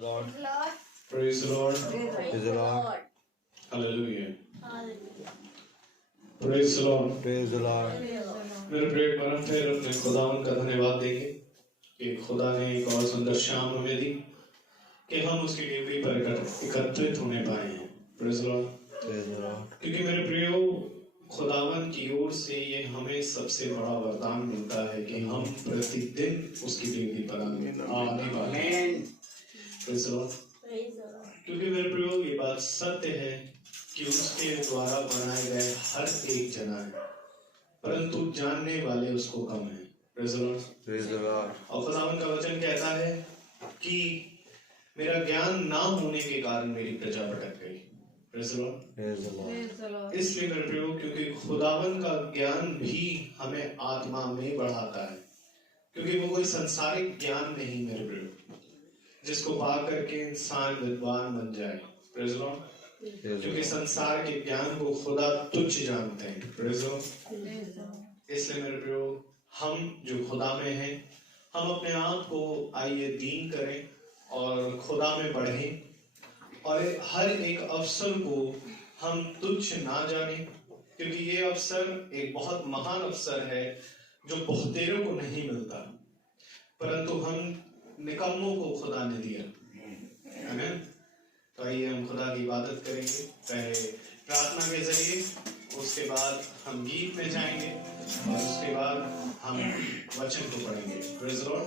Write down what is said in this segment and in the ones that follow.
Lord. Praise the Lord. Praise the Lord. Hallelujah. Praise the Lord. Praise the Lord. मेरे प्रिय परम फिर अपने खुदावन का धन्यवाद देंगे कि खुदा ने एक और सुंदर शाम हमें दी कि हम उसकी ड्यूटी पर एकत्रित होने पाए हैं। Praise the Lord. Praise the Lord. क्योंकि मेरे प्रियो खुदावन की ओर से ये हमें सबसे बड़ा वरदान मिलता है कि हम प्रतिदिन उसकी ड्यूटी पर आने वाले हैं। Praise the Lord. क्योंकि मेरे प्रियो ये बात सत्य है कि उसके द्वारा बनाए गए हर एक जना है, परंतु जानने वाले उसको कम है। Praise the Lord. Praise the Lord. और खुदावन का वचन कहता है कि मेरा ज्ञान ना होने के कारण मेरी प्रजा भटक गई। Praise the Lord. Praise the Lord. इसलिए मेरे प्रियो क्योंकि खुदावन का ज्ञान भी हमें आत्मा में बढ़ाता है, क्योंकि वो कोई सांसारिक ज्ञान नहीं मेरे प्रियो जिसको पा करके इंसान विद्वान बन जाए। Praise the Lord. क्योंकि संसार के ज्ञान को खुदा तुच्छ जानते हैं। Praise the Lord. इसलिए मेरे प्रियो हम जो खुदा में हैं, हम अपने आप को आइए दीन करें और खुदा में बढ़ें और हर एक अवसर को हम तुच्छ ना जानें, क्योंकि ये अवसर एक बहुत महान अवसर है जो बहुतेरों को नहीं मिलता, परंतु हम निकम्मों को खुदा ने दिया। आमीन। तो आइए हम खुदा की इबादत करेंगे, पहले प्रार्थना के जरिए, उसके बाद हम गीत में जाएंगे और उसके बाद हम वचन को पढ़ेंगे। Praise the Lord.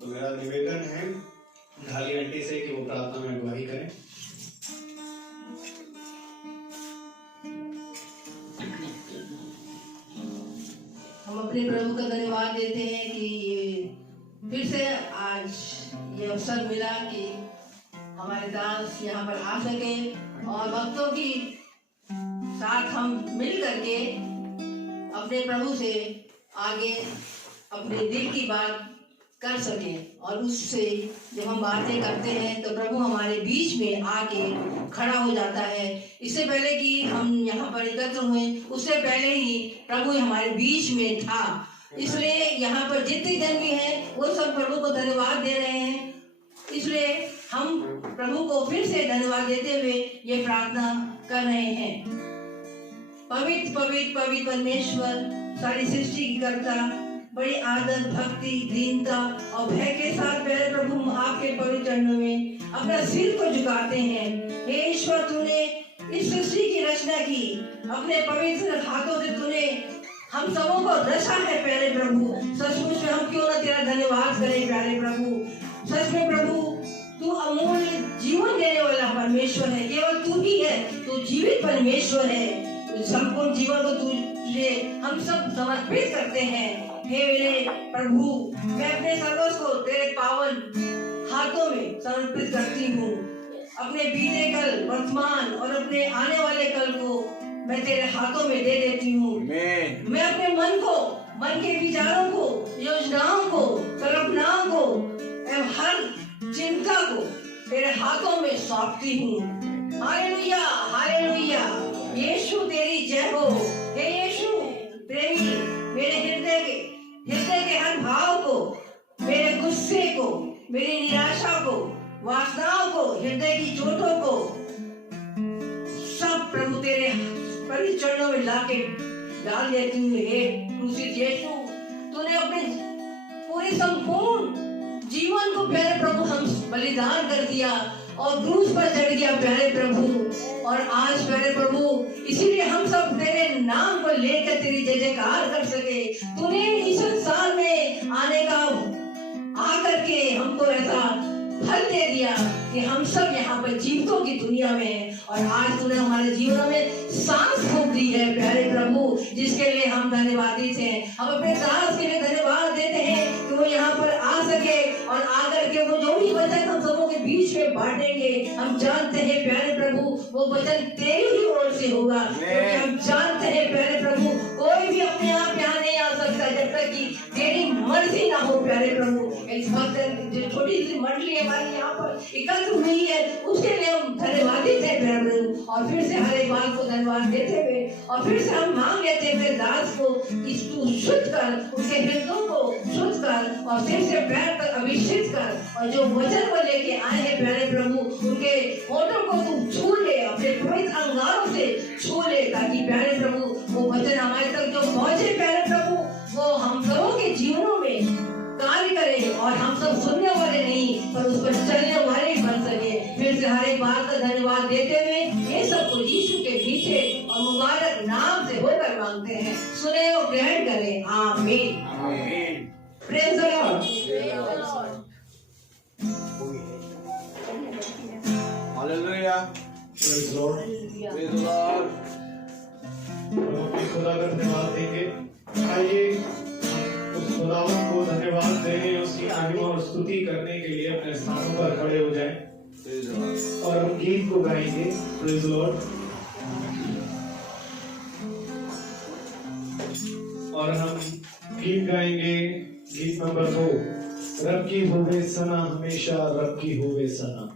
तो मेरा निवेदन है ढाली आंटी से कि वो प्रार्थना में अगुवाई करें। हम अपने प्रभु का धन्यवाद देते हैं कि फिर से आज ये अवसर मिला कि हमारे दास यहाँ पर आ सके और भक्तों की साथ हम मिल करके अपने प्रभु से आगे अपने दिल की बात कर सके, और उससे जब हम बातें करते हैं तो प्रभु हमारे बीच में आके खड़ा हो जाता है। इससे पहले कि हम यहाँ पर एकत्र हुए, उससे पहले ही प्रभु हमारे बीच में था। इसलिए यहाँ पर जितने जन भी हैं वो सब प्रभु को धन्यवाद दे रहे हैं। इसलिए हम प्रभु को फिर से धन्यवाद देते हुए ये प्रार्थना कर रहे हैं। पवित्र पवित्र पवित्र परमेश्वर, सारी सृष्टि की कर्ता, बड़ी आदर, भक्ति, दीनता और भय के साथ प्यारे प्रभु आपके पवित्र चरणों में अपना सिर को झुकाते हैं। हे ईश्वर, तूने इस सृष्टि की रचना की, अपने पवित्र हाथों से तूने हम सबों को रचा है प्यारे प्रभु। सचमुच में हम क्यों ना तेरा धन्यवाद करें प्यारे प्रभु। सच में प्रभु तू अमूल्य जीवन देने वाला परमेश्वर है, केवल तू ही है, तू जीवित परमेश्वर है। संपूर्ण जीवन को तुझे हम सब समर्पित करते हैं। हे मेरे प्रभु, मैं अपने सर्वस्व को तेरे पावन हाथों में समर्पित करती हूँ। अपने बीते कल, वर्तमान और अपने आने वाले कल को मैं तेरे हाथों में दे देती हूँ। मैं अपने मन के विचारों को, योजनाओं को, कल्पनाओं को एवं हर चिंता को तेरे हाथों में सौंपती हूँ। Hallelujah, hallelujah. यीशु तेरी जय हो। हे यीशु प्रेमी, मेरे हृदय के हर भाव को, मेरे गुस्से को, मेरी निराशा को, वासनाओं को, हृदय की चोटों को सब प्रभु तेरे पवित्र चरणों में लाके डाल देती हूँ। हे क्रूसित यीशु, तूने अपने पूरे संपूर्ण जीवन को प्यारे प्रभु हम बलिदान कर दिया और क्रूस पर चढ़ गया प्यारे प्रभु। और आज प्यारे प्रभु इसीलिए हम सब तेरे नाम को लेकर तेरी जय जयकार कर सके। तूने इस संसार में आने का आकर के हमको ऐसा फल दे दिया कि हम सब यहाँ पर जीवितों की दुनिया में हैं, और आज तूने हमारे जीवन में सांस फूंक दी है प्यारे प्रभु, जिसके लिए हम धन्यवादित हैं। हम अपने दास के लिए धन्यवाद देते हैं कि वो यहाँ पर आ सके और आकर के वो जो भी वचन हम सबों के बीच में बांटेंगे, हम जानते हैं प्यारे प्रभु वो वचन तेरी ही ओर से होगा, क्योंकि हम जानते हैं प्यारे प्रभु कोई भी अपने आप यहाँ नहीं आ सकता जब तक कि तेरी मर्जी ना हो प्यारे प्रभु। इस वक्त जो छोटी सी मंडली हमारी यहाँ पर एकत्र हुई है, उसके लिए हम धन्यवादित है प्रभु। और फिर से हर एक बात को धन्यवाद देते हुए और फिर से हम मांग लेते हैं दास को कि तू शुद्ध कर, उनके हृदयों को शुद्ध कर और सिर से पैर तक अभिषेक कर। और जो वचन को लेके आए हैं प्यारे प्रभु, उनके होठों को तू छू ले, अपने पवित्र अंगारों से छू ले, ताकि प्यारे प्रभु वो वचन हमारे तक जो पहुंचे प्यारे प्रभु, वो हम सबों के जीवनों में कार्य करे और हम सब सुनने वाले नहीं पर उस पर चलने वाले बन सके। फिर से हर एक बात का धन्यवाद देते हुए ये सब कुछ यीशु के पीछे और मुबारक नाम से होकर मांगते हैं, सुने और ग्रहण करें। आमीन। आमीन। Praise the Lord. Hallelujah. Praise Lord. Praise the Lord. हम अपने खुदा का धन्यवाद देंगे। आइए उस खुदावंत को धन्यवाद देने, उसकी महिमा और स्तुति करने के लिए अपने स्थानों पर खड़े हो जाएं प्रेज द लॉर्ड। और हम गीत को गाएंगे। Praise Lord. और हम गीत गाएंगे, गीत नंबर 2, रब की होवे सना, हमेशा रब की होवे सना।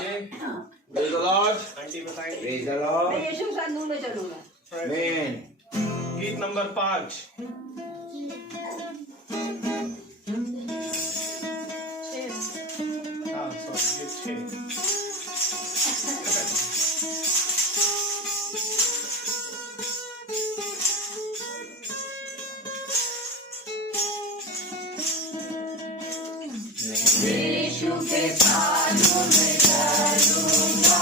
बताइए, Praise the Lord. आंटी बताएंगे। Praise the मैं Lord. यीशु के साथ नूर में चलूंगा। Amen. गीत नंबर 5। हाँ, सॉरी, गीत 6। यीशु के साथ नूर में चलूंगा,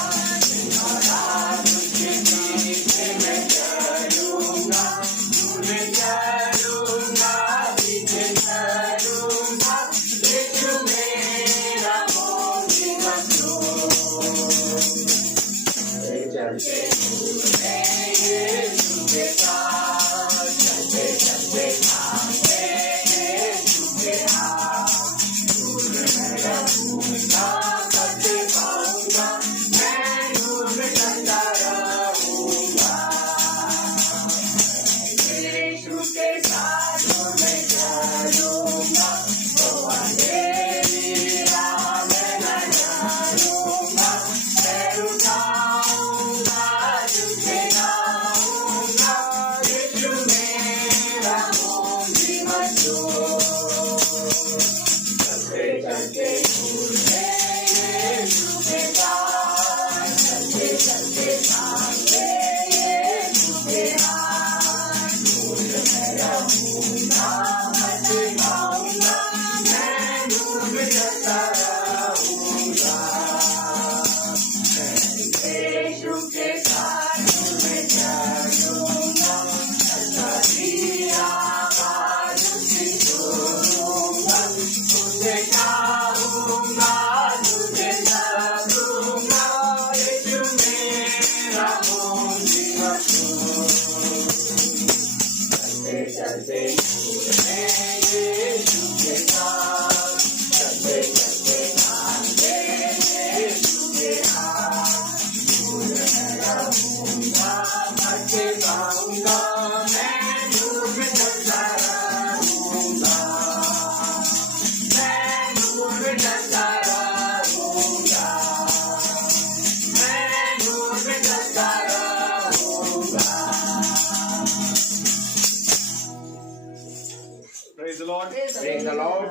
Praise the Lord. Praise the Lord.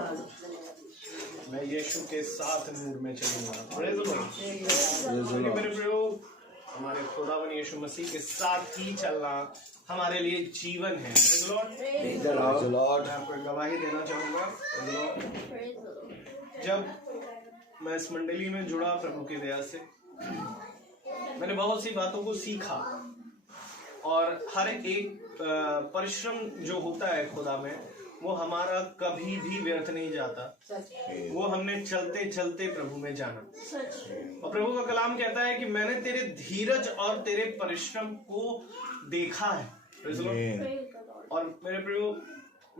मैं यीशु के साथ नूर में चलूंगा। Praise the Lord. Praise the क्योंकि Lord. मेरे प्रियो, हमारे खुदावन यीशु मसीह के साथ ही चलना हमारे लिए जीवन है। Praise the Lord. Praise the Lord. Praise the Lord. मैं आपको एक गवाही देना चाहूंगा। Praise the Lord. जब मैं इस मंडली में जुड़ा प्रभु की दया से, मैंने बहुत सी बातों को सीखा और हर एक परिश्रम जो होता है खुदा में, वो हमारा कभी भी व्यर्थ नहीं जाता। वो हमने चलते चलते प्रभु में जाना। और प्रभु का कलाम कहता है कि मैंने तेरे धीरज और तेरे परिश्रम को देखा है। और मेरे प्रभु,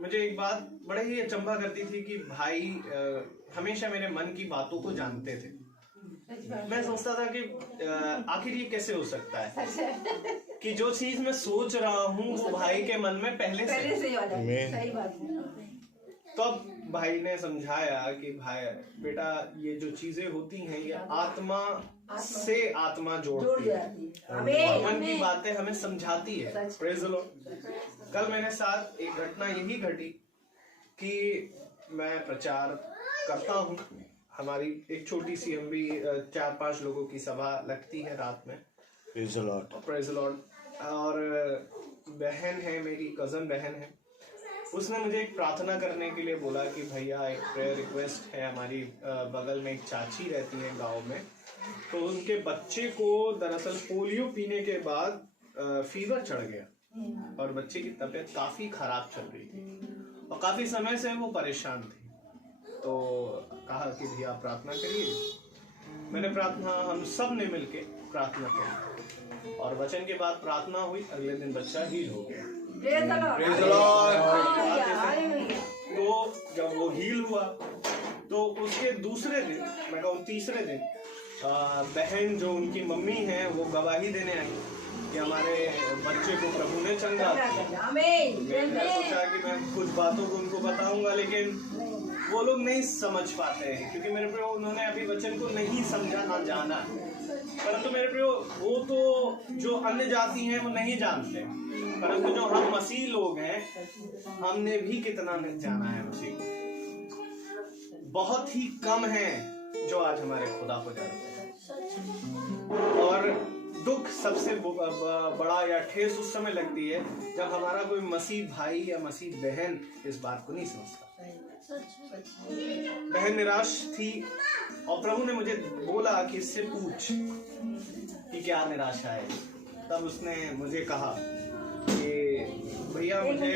मुझे एक बात बड़े ही अचंभा करती थी कि भाई हमेशा मेरे मन की बातों को जानते थे। मैं सोचता था कि आखिर ये कैसे हो सकता है कि जो चीज मैं सोच रहा हूँ वो भाई के मन में पहले से सही बात है। तब भाई ने समझाया कि भाई बेटा, ये जो चीजें होती हैं ये आत्मा से आत्मा जोड़ती है और मन की बातें हमें समझाती है। Praise the Lord. कल मेरे साथ एक घटना यही घटी कि मैं प्रचार करता हूँ। हमारी एक छोटी सी, हम भी 4-5 लोगों की सभा लगती है रात में। Praise the Lord. Praise the Lord. और बहन है मेरी, कजन बहन है, उसने मुझे एक प्रार्थना करने के लिए बोला कि भैया एक प्रेयर रिक्वेस्ट है। हमारी बगल में एक चाची रहती है गांव में, तो उनके बच्चे को दरअसल पोलियो पीने के बाद फीवर चढ़ गया और बच्चे की तबीयत काफी खराब चल रही थी और काफी समय से वो परेशान थी। तो कहा कि भैया प्रार्थना करिए। मैंने प्रार्थना, हम सब ने मिलके प्रार्थना की और वचन के बाद प्रार्थना हुई। अगले दिन बच्चा हील हो गया। Praise the Lord. तो जब वो हील हुआ तो उसके दूसरे दिन, मैं कहूँ तीसरे दिन, बहन जो उनकी मम्मी है वो गवाही देने आई कि हमारे बच्चे को प्रभु ने चंगा किया। मैंने सोचा कि मैं कुछ बातों को उनको बताऊंगा, लेकिन वो लोग नहीं समझ पाते हैं, क्योंकि मेरे प्रियो उन्होंने अभी वचन को नहीं समझा ना जाना। परंतु मेरे प्रियो वो तो जो अन्य जाति हैं वो नहीं जानते, परंतु जो हम मसीह लोग हैं हमने भी कितना जाना है मसीह को। बहुत ही कम है जो आज हमारे खुदा को जानते हैं। और दुख सबसे बड़ा या ठेस उस समय लगती है जब हमारा कोई मसीह भाई या मसीह बहन इस बात को नहीं समझता। बहन निराश थी और प्रभु ने मुझे बोला कि इससे पूछ कि क्या निराशा है। तब उसने मुझे कहा कि भैया मुझे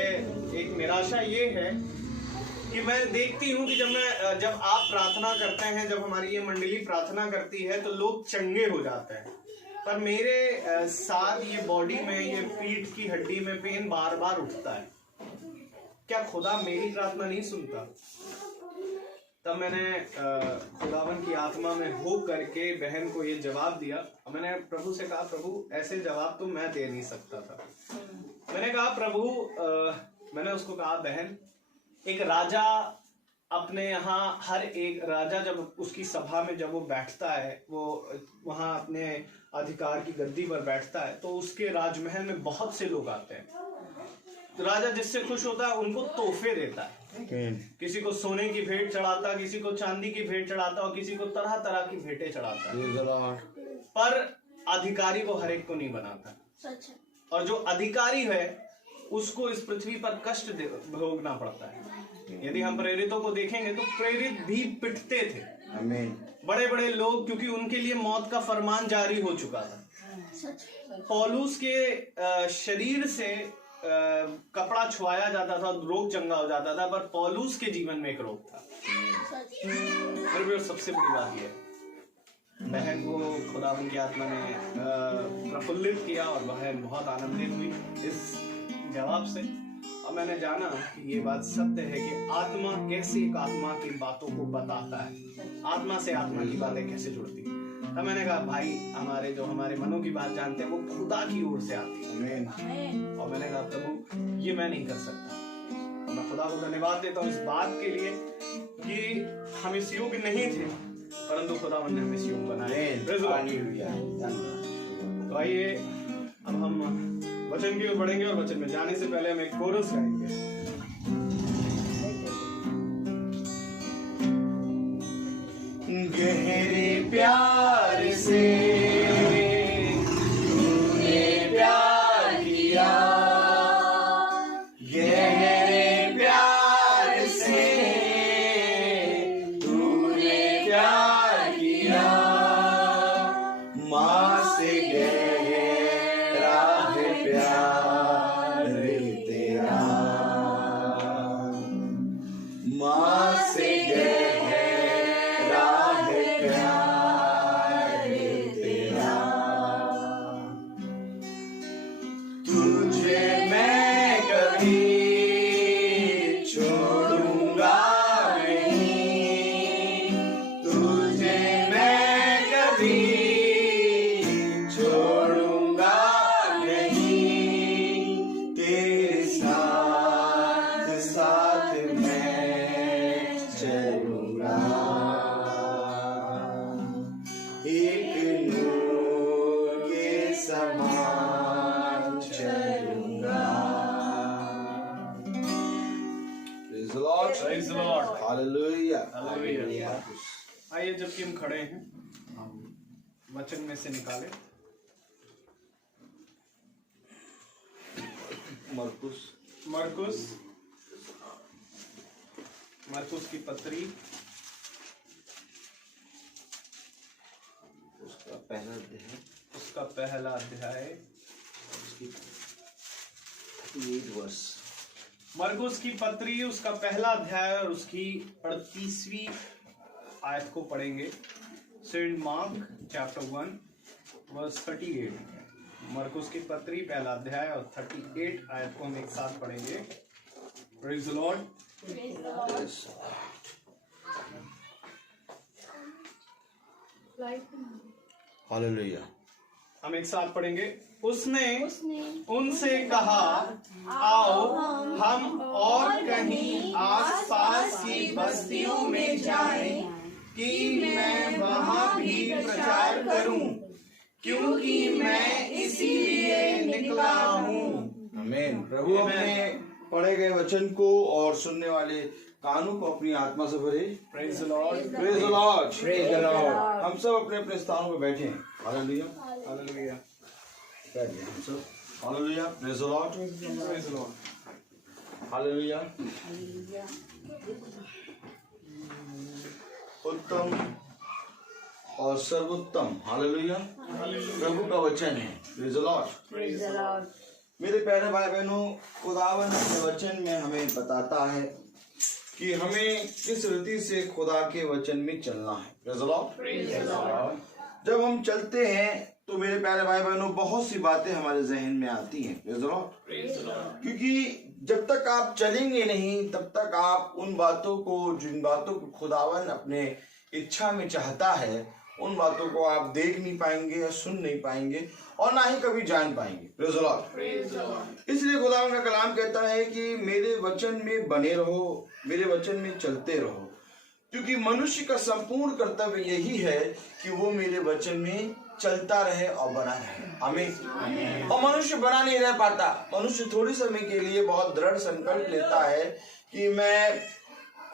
एक निराशा ये है कि मैं देखती हूँ कि जब आप प्रार्थना करते हैं, जब हमारी ये मंडली प्रार्थना करती है तो लोग चंगे हो जाते हैं, पर मेरे साथ ये बॉडी में, ये पीठ की हड्डी में पेन बार बार उठता है। क्या खुदा मेरी प्रार्थना नहीं सुनता? तब मैंने खुदावन की आत्मा में हो करके बहन को ये जवाब दिया और मैंने प्रभु से कहा, प्रभु ऐसे जवाब तो मैं दे नहीं सकता था। मैंने कहा प्रभु, मैंने उसको कहा बहन, एक राजा अपने यहाँ, हर एक राजा जब उसकी सभा में जब वो बैठता है, वो वहाँ अपने अधिकार की गद्दी पर बैठता है, तो उसके राजमहल में बहुत से लोग आते हैं। तो राजा जिससे खुश होता है उनको तोहफे देता है, किसी को सोने की भेंट चढ़ाता, किसी को चांदी की भेंट चढ़ाता और किसी को तरह तरह की भेंटें चढ़ाता है, पर अधिकारी को हर एक को नहीं बनाता। और जो अधिकारी है उसको इस पृथ्वी पर कष्ट भोगना पड़ता है। यदि हम प्रेरितों को देखेंगे तो प्रेरित भी पिटते थे, बड़े बड़े लोग, क्योंकि उनके लिए मौत का फरमान जारी हो चुका था। पौलुस के शरीर से कपड़ा छुआया जाता था, रोग चंगा हो जाता था, पर पौलुस के जीवन में एक रोग था। फिर भी सबसे बड़ी बात यह है, बहन को खुदा उनकी आत्मा ने प्रफुल्लित किया और बहन बहुत आनंदित हुई इस जवाब से। और मैंने जाना कि ये बात सत्य है कि आत्मा कैसे एक आत्मा की बातों को बताता है, आत्मा से आत्मा की बातें कैसे जुड़ती है। तब मैंने कहा भाई, हमारे मनों की बात जानते हैं वो खुदा की ओर से आती है। और मैंने कहा प्रभु ये मैं नहीं कर सकता। और मैं खुदा को धन्यवाद देता हूँ इस बात के लिए कि हम इस योग्य नहीं थे, परंतु खुदा ने हमें इस योग्य बनाया। तो आइए अब हम वचन की ओर बढ़ेंगे और वचन में जाने से पहले हम एक कोरस गाएंगे। गहरे प्यार से तूने प्यार किया, गहरे प्यार से तूने प्यार किया, माँ से गहरा है प्यार तेरा, माँ से आइए जबकि हम खड़े हैं हम वचन में से निकालें मरकुस की पत्री उसका पहला अध्याय मरकुस की पत्री उसका पहला अध्याय और उसकी 38वीं आयत को पढ़ेंगे। Saint Mark chapter 1 verse 38। मरकुस की पत्री पहला अध्याय और 38 आयत को हम एक साथ पढ़ेंगे। Praise the Lord. हालेलुया। हम एक साथ पढ़ेंगे। उसने उनसे कहा, आओ हम और कहीं आसपास की बस्तियों में जाएं कि मैं वहां भी प्रचार करूं, क्योंकि मैं इसीलिए निकला हूं। आमीन। प्रभु अपने पढ़े गए वचन को और सुनने वाले कानों को अपनी आत्मा से भरे। Praise the Lord. Praise the Lord. Praise the Lord. हम सब अपने अपने स्थानों पर बैठे हैं। हालेलुया। हालेलुया। बैठ गए हम सब। Hallelujah. Praise the Lord. Praise the Lord. Hallelujah. उत्तम और सर्वोत्तम हालेलुया प्रभु का वचन है। Praise the Lord. मेरे प्यारे भाई बहनों, खुदावन अपने वचन में हमें बताता है कि हमें किस रीति से खुदा के वचन में चलना है। Praise the Lord. जब हम चलते हैं तो मेरे प्यारे भाई बहनों बहुत सी बातें हमारे जहन में आती हैं। Praise the Lord. क्योंकि जब तक आप चलेंगे नहीं तब तक आप उन बातों को, जिन बातों को खुदावन अपने इच्छा में चाहता है, उन बातों को आप देख नहीं पाएंगे या सुन नहीं पाएंगे और ना ही कभी जान पाएंगे। Praise the Lord. इसलिए खुदावन का कलाम कहता है कि मेरे वचन में बने रहो, मेरे वचन में चलते रहो, क्योंकि मनुष्य का संपूर्ण कर्तव्य यही है कि वो मेरे वचन में चलता रहे और बना रहे। आमीन। और मनुष्य बना नहीं रह पाता। मनुष्य थोड़ी समय के लिए बहुत दृढ़ संकल्प लेता है कि मैं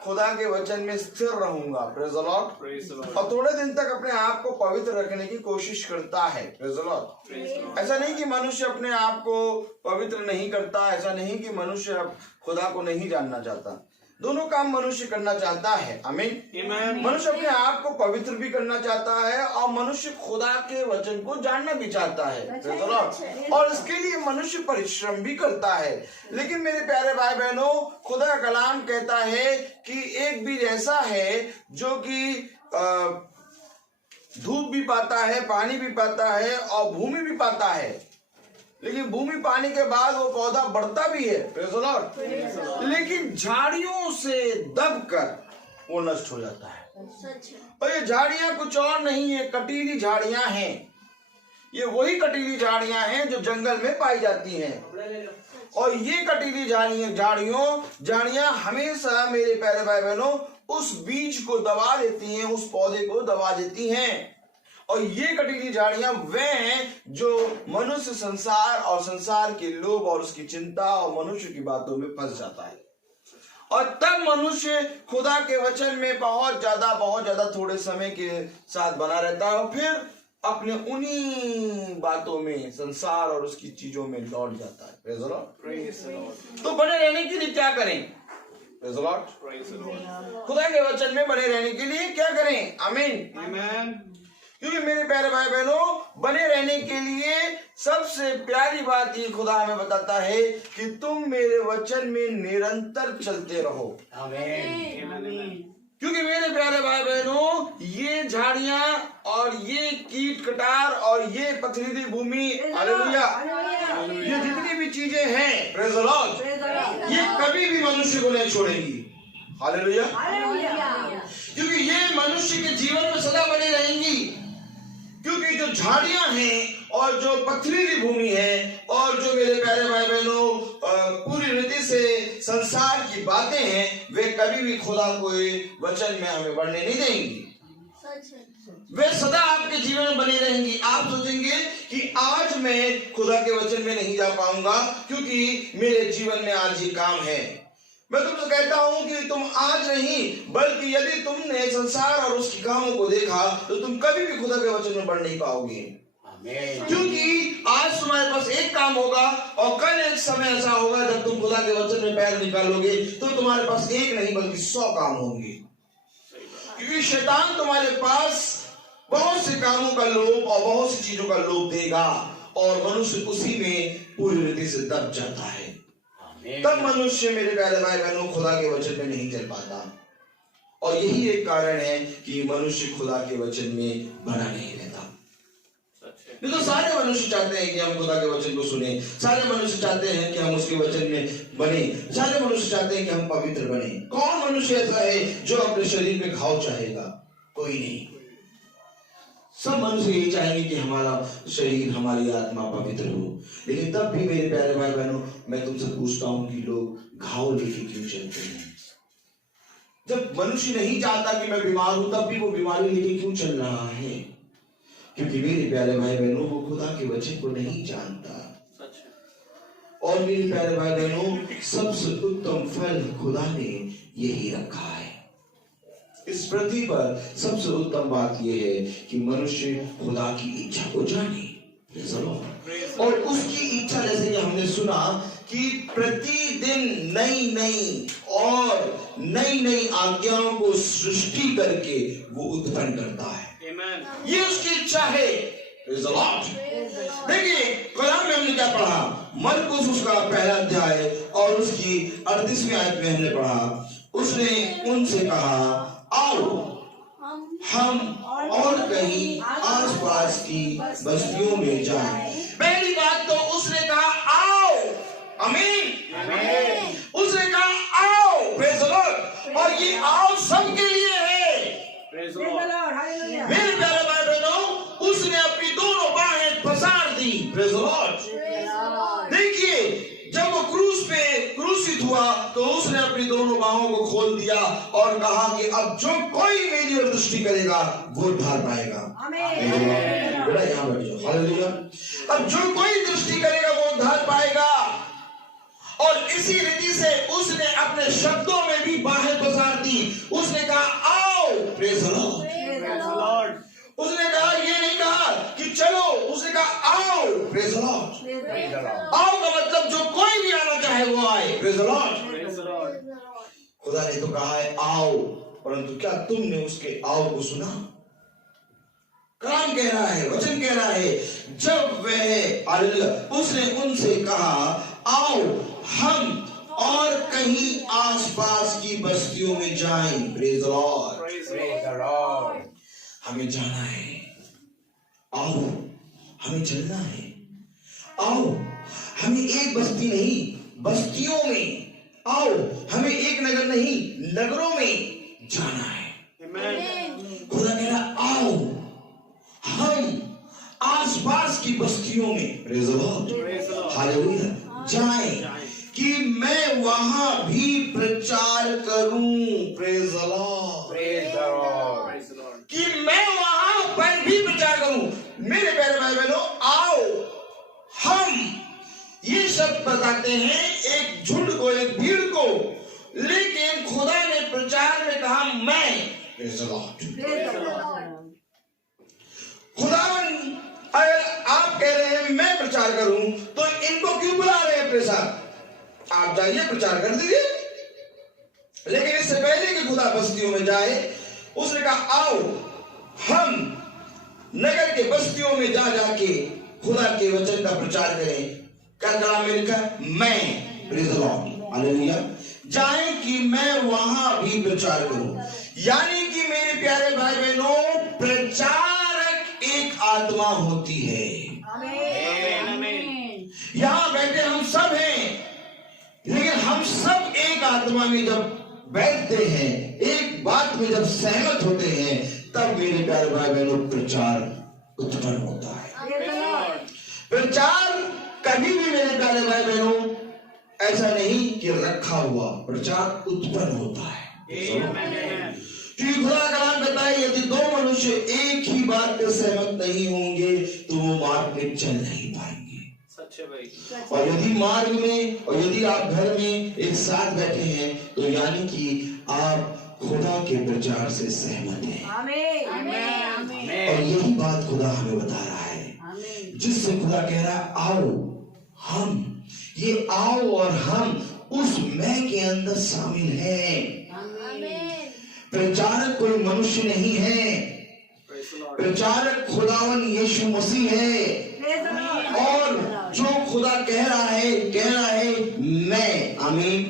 खुदा के वचन में स्थिर रहूंगा। Praise the Lord. और थोड़े दिन तक अपने आप को पवित्र रखने की कोशिश करता है। Praise the Lord. ऐसा नहीं कि मनुष्य अपने आप को पवित्र नहीं करता, ऐसा नहीं कि मनुष्य खुदा को नहीं जानना चाहता। दोनों काम मनुष्य करना चाहता है। आमीन। मनुष्य अपने आप को पवित्र भी करना चाहता है और मनुष्य खुदा के वचन को जानना भी चाहता है। और इसके लिए मनुष्य परिश्रम भी करता है। लेकिन मेरे प्यारे भाई बहनों, खुदा का कलाम कहता है कि एक बीज ऐसा है जो कि धूप भी पाता है, पानी भी पाता है और भूमि भी पाता है, लेकिन भूमि पाने के बाद वो पौधा बढ़ता भी है। Praise the Lord. लेकिन झाड़ियों से दबकर वो नष्ट हो जाता है। और ये झाड़ियां कुछ और नहीं है, कटीली झाड़ियां हैं। ये वही कटीली झाड़ियां हैं जो जंगल में पाई जाती हैं। और ये कटीली झाड़ियां हमेशा मेरे प्यारे भाई बहनों उस बीज को दबा देती हैं, उस पौधे को दबा देती हैं। और ये कटीली झाड़ियां वे हैं जो मनुष्य संसार के लोभ और उसकी चिंता और मनुष्य की बातों में फंस जाता है। और तब मनुष्य खुदा के वचन में बहुत ज्यादा थोड़े समय के साथ बना रहता है और फिर अपने उन्हीं बातों में, संसार और उसकी चीजों में लौट जाता है। Praise the Lord. तो बने रहने के लिए क्या करें? Praise the Lord. खुदा के वचन में बने रहने के लिए क्या करें? आमीन। क्योंकि मेरे प्यारे भाई बहनों, बने रहने के लिए सबसे प्यारी बात ये खुदा हमें बताता है कि तुम मेरे वचन में निरंतर चलते रहो। आमीन। क्योंकि मेरे प्यारे भाई बहनों, ये झाड़ियां और ये कीट कटार और ये पथरीली भूमि, हालेलुया, ये जितनी भी चीजें हैं, प्रेज़ द लॉर्ड, ये कभी भी मनुष्य को नहीं छोड़ेंगी। हालेलुया। क्योंकि ये मनुष्य के जीवन में सदा बने रहेंगी। क्योंकि जो झाड़ियां हैं और जो पथरीली भूमि है और जो मेरे प्यारे भाई बहनों पूरी रीति से संसार की बातें हैं, वे कभी भी खुदा के वचन में हमें बढ़ने नहीं देंगी। वे सदा आपके जीवन में बनी रहेंगी। आप सोचेंगे कि आज मैं खुदा के वचन में नहीं जा पाऊंगा क्योंकि मेरे जीवन में आज ये काम है। मैं तुमसे कहता हूं कि तुम आज नहीं, बल्कि यदि तुमने संसार और उसके कामों को देखा तो तुम कभी भी खुदा के वचन में बढ़ नहीं पाओगे। क्योंकि आज तुम्हारे पास एक काम होगा और कल एक समय ऐसा होगा जब तुम खुदा के वचन में पैर निकालोगे तो तुम्हारे पास एक नहीं बल्कि 100 काम होंगे। क्योंकि शैतान तुम्हारे पास बहुत से कामों का लोभ और बहुत सी चीजों का लोभ देगा और मनुष्य उसी में पूरी रीति से दब जाता है। तब मनुष्य मेरे प्यारे भाई बहनों खुदा के वचन में नहीं चल पाता। और यही एक कारण है कि मनुष्य खुदा के वचन में बना नहीं रहता। नहीं तो सारे मनुष्य चाहते हैं कि हम खुदा के वचन को सुने, सारे मनुष्य चाहते हैं कि हम उसके वचन में बने, सारे मनुष्य चाहते हैं कि हम पवित्र बने। कौन मनुष्य ऐसा है जो अपने शरीर में घाव चाहेगा? कोई नहीं। सब मनुष्य यही चाहेंगे कि हमारा शरीर, हमारी आत्मा पवित्र हो। लेकिन तब भी मेरे प्यारे भाई बहनों, मैं तुमसे पूछता हूं कि लोग घाव लेके क्यों चलते हैं? जब मनुष्य नहीं चाहता कि मैं बीमार हूं, तब भी वो बीमारी लेके क्यों चल रहा है? क्योंकि मेरे प्यारे भाई बहनों, वो खुदा के वचन को नहीं जानता। और मेरे प्यारे भाई बहनों, सबसे उत्तम फल खुदा ने यही रखा है। इस पृथ्वी पर सबसे उत्तम बात यह है कि मनुष्य खुदा की इच्छा को जाने और उसकी इच्छा, जैसे कि हमने सुना कि प्रतिदिन नई नई और नई नई आज्ञाओं को सृष्टि करके वो उत्पन्न करता है। ये उसकी इच्छा है। देखिए कलाम में हमने क्या पढ़ा? मरकुस उसका पहला अध्याय और उसकी 38वीं आयत में हमने पढ़ा, उसने उनसे कहा, आओ हम और कहीं आसपास की बस्तियों में जाएं। पहली बात तो उसने कहा आओ, आमीन। उसने कहा आओ, प्रेज़ द लॉर्ड। और ये आओ सबके लिए है। मेरे प्यारे भाई बहनों, उसने अपनी दोनों बाहें पसार दी, प्रेज़ द लॉर्ड। देखिए जब वो क्रूस पे क्रूसित हुआ तो उसने अपनी दोनों बाहों को खोल दिया और कहा कि अब जो कोई मेरी ओर दृष्टि करेगा वो उद्धार पाएगा। बेटा यहाँ बैठ जाओ, हालेलुया। अब जो कोई दृष्टि करेगा वो उद्धार पाएगा। और इसी रीति से उसने अपने शब्दों में भी बाहें पसार दी। उसने कहा आओ, प्रेज़ द लॉर्ड। उसने कहा, ये नहीं कहा कि चलो, उसने कहा आओ, प्रेज़ द लॉर्ड। आओ का मतलब जो कोई भी आना चाहे वो आए, प्रेज़ द लॉर्ड। खुदा ने तो कहा है आओ, परंतु क्या तुमने उसके आओ को सुना? कलाम कह रहा है, वचन कह रहा है, जब वह हालेलुया, उसने उनसे कहा आओ हम और कहीं आसपास की बस्तियों में जाएं, प्रेज़ द लॉर्ड। हमें जाना है, आओ हमें चलना है, आओ हमें एक बस्ती नहीं बस्तियों में, आओ हमें एक नगर नहीं नगरों में जाना है। खुदा कह रहा आओ हम आसपास की बस्तियों में, प्रेज़ द लॉर्ड, हालेलुया, जाएं कि मैं वहां भी प्रचार करूं, प्रेज़ द लॉर्ड, कि मैं वहां पर भी प्रचार करूं। मेरे प्यारे भाई बहनों, आओ हम, ये शब्द बताते हैं एक झुंड को, एक भीड़ को, लेकिन खुदा ने प्रचार में कहा मैं, प्रेज़ द लॉर्ड। खुदावन अगर आप कह रहे हैं मैं प्रचार करूं, तो इनको क्यों बुला रहे हैं? प्रसाद आप जाइए प्रचार कर दीजिए। लेकिन इससे पहले कि खुदा बस्तियों में जाए, उसने कहा आओ हम नगर के बस्तियों में जा जाके खुदा के वचन का प्रचार करें। क्या कलाम में लिखा? मैं, प्रेज़ द लॉर्ड, हालेलुया, जाए कि मैं वहां भी प्रचार करूं। यानी कि मेरे प्यारे भाई बहनों, प्रचारक एक आत्मा होती है। यहां बैठे हम सब हैं, लेकिन हम सब एक आत्मा में जब बैठते हैं, एक बात में जब सहमत होते हैं, तब मेरे प्यारे भाई बहनों प्रचार उत्पन्न होता है। प्रचार कभी भी मेरे प्यारे भाई बहनों ऐसा नहीं कि रखा हुआ, प्रचार उत्पन्न होता है। क्योंकि खुदा का कलाम कहता है यदि दो मनुष्य एक ही बात पे सहमत नहीं होंगे तो वो मार्ग में चल नहीं पाएंगे। और यदि मार्ग में और यदि आप घर में एक साथ बैठे हैं तो यानी कि आप खुदा के प्रचार से सहमत हैं। और यही बात खुदा हमें बता रहा है, जिससे खुदा कह रहा है आओ हम, ये आओ और हम उस मैं के अंदर शामिल हैं। प्रचारक कोई मनुष्य नहीं है, प्रचारक खुदावन यीशु मसीह है। और जो खुदा कह रहा है मैं, आमीन,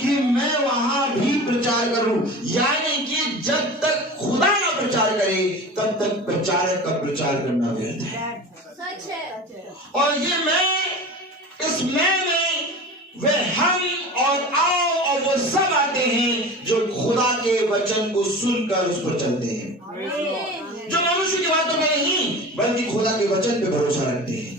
कि मैं वहां भी प्रचार करूं। यानी कि जब तक खुदा ना प्रचार करे तब तक प्रचारक का प्रचार करना व्यर्थ है। और ये मैं, इस मैं में वे हम और आओ और वो सब आते हैं जो खुदा के वचन को सुनकर उस पर चलते हैं। जो मनुष्य की बातों में नहीं बल्कि खुदा के वचन पे भरोसा रखते हैं।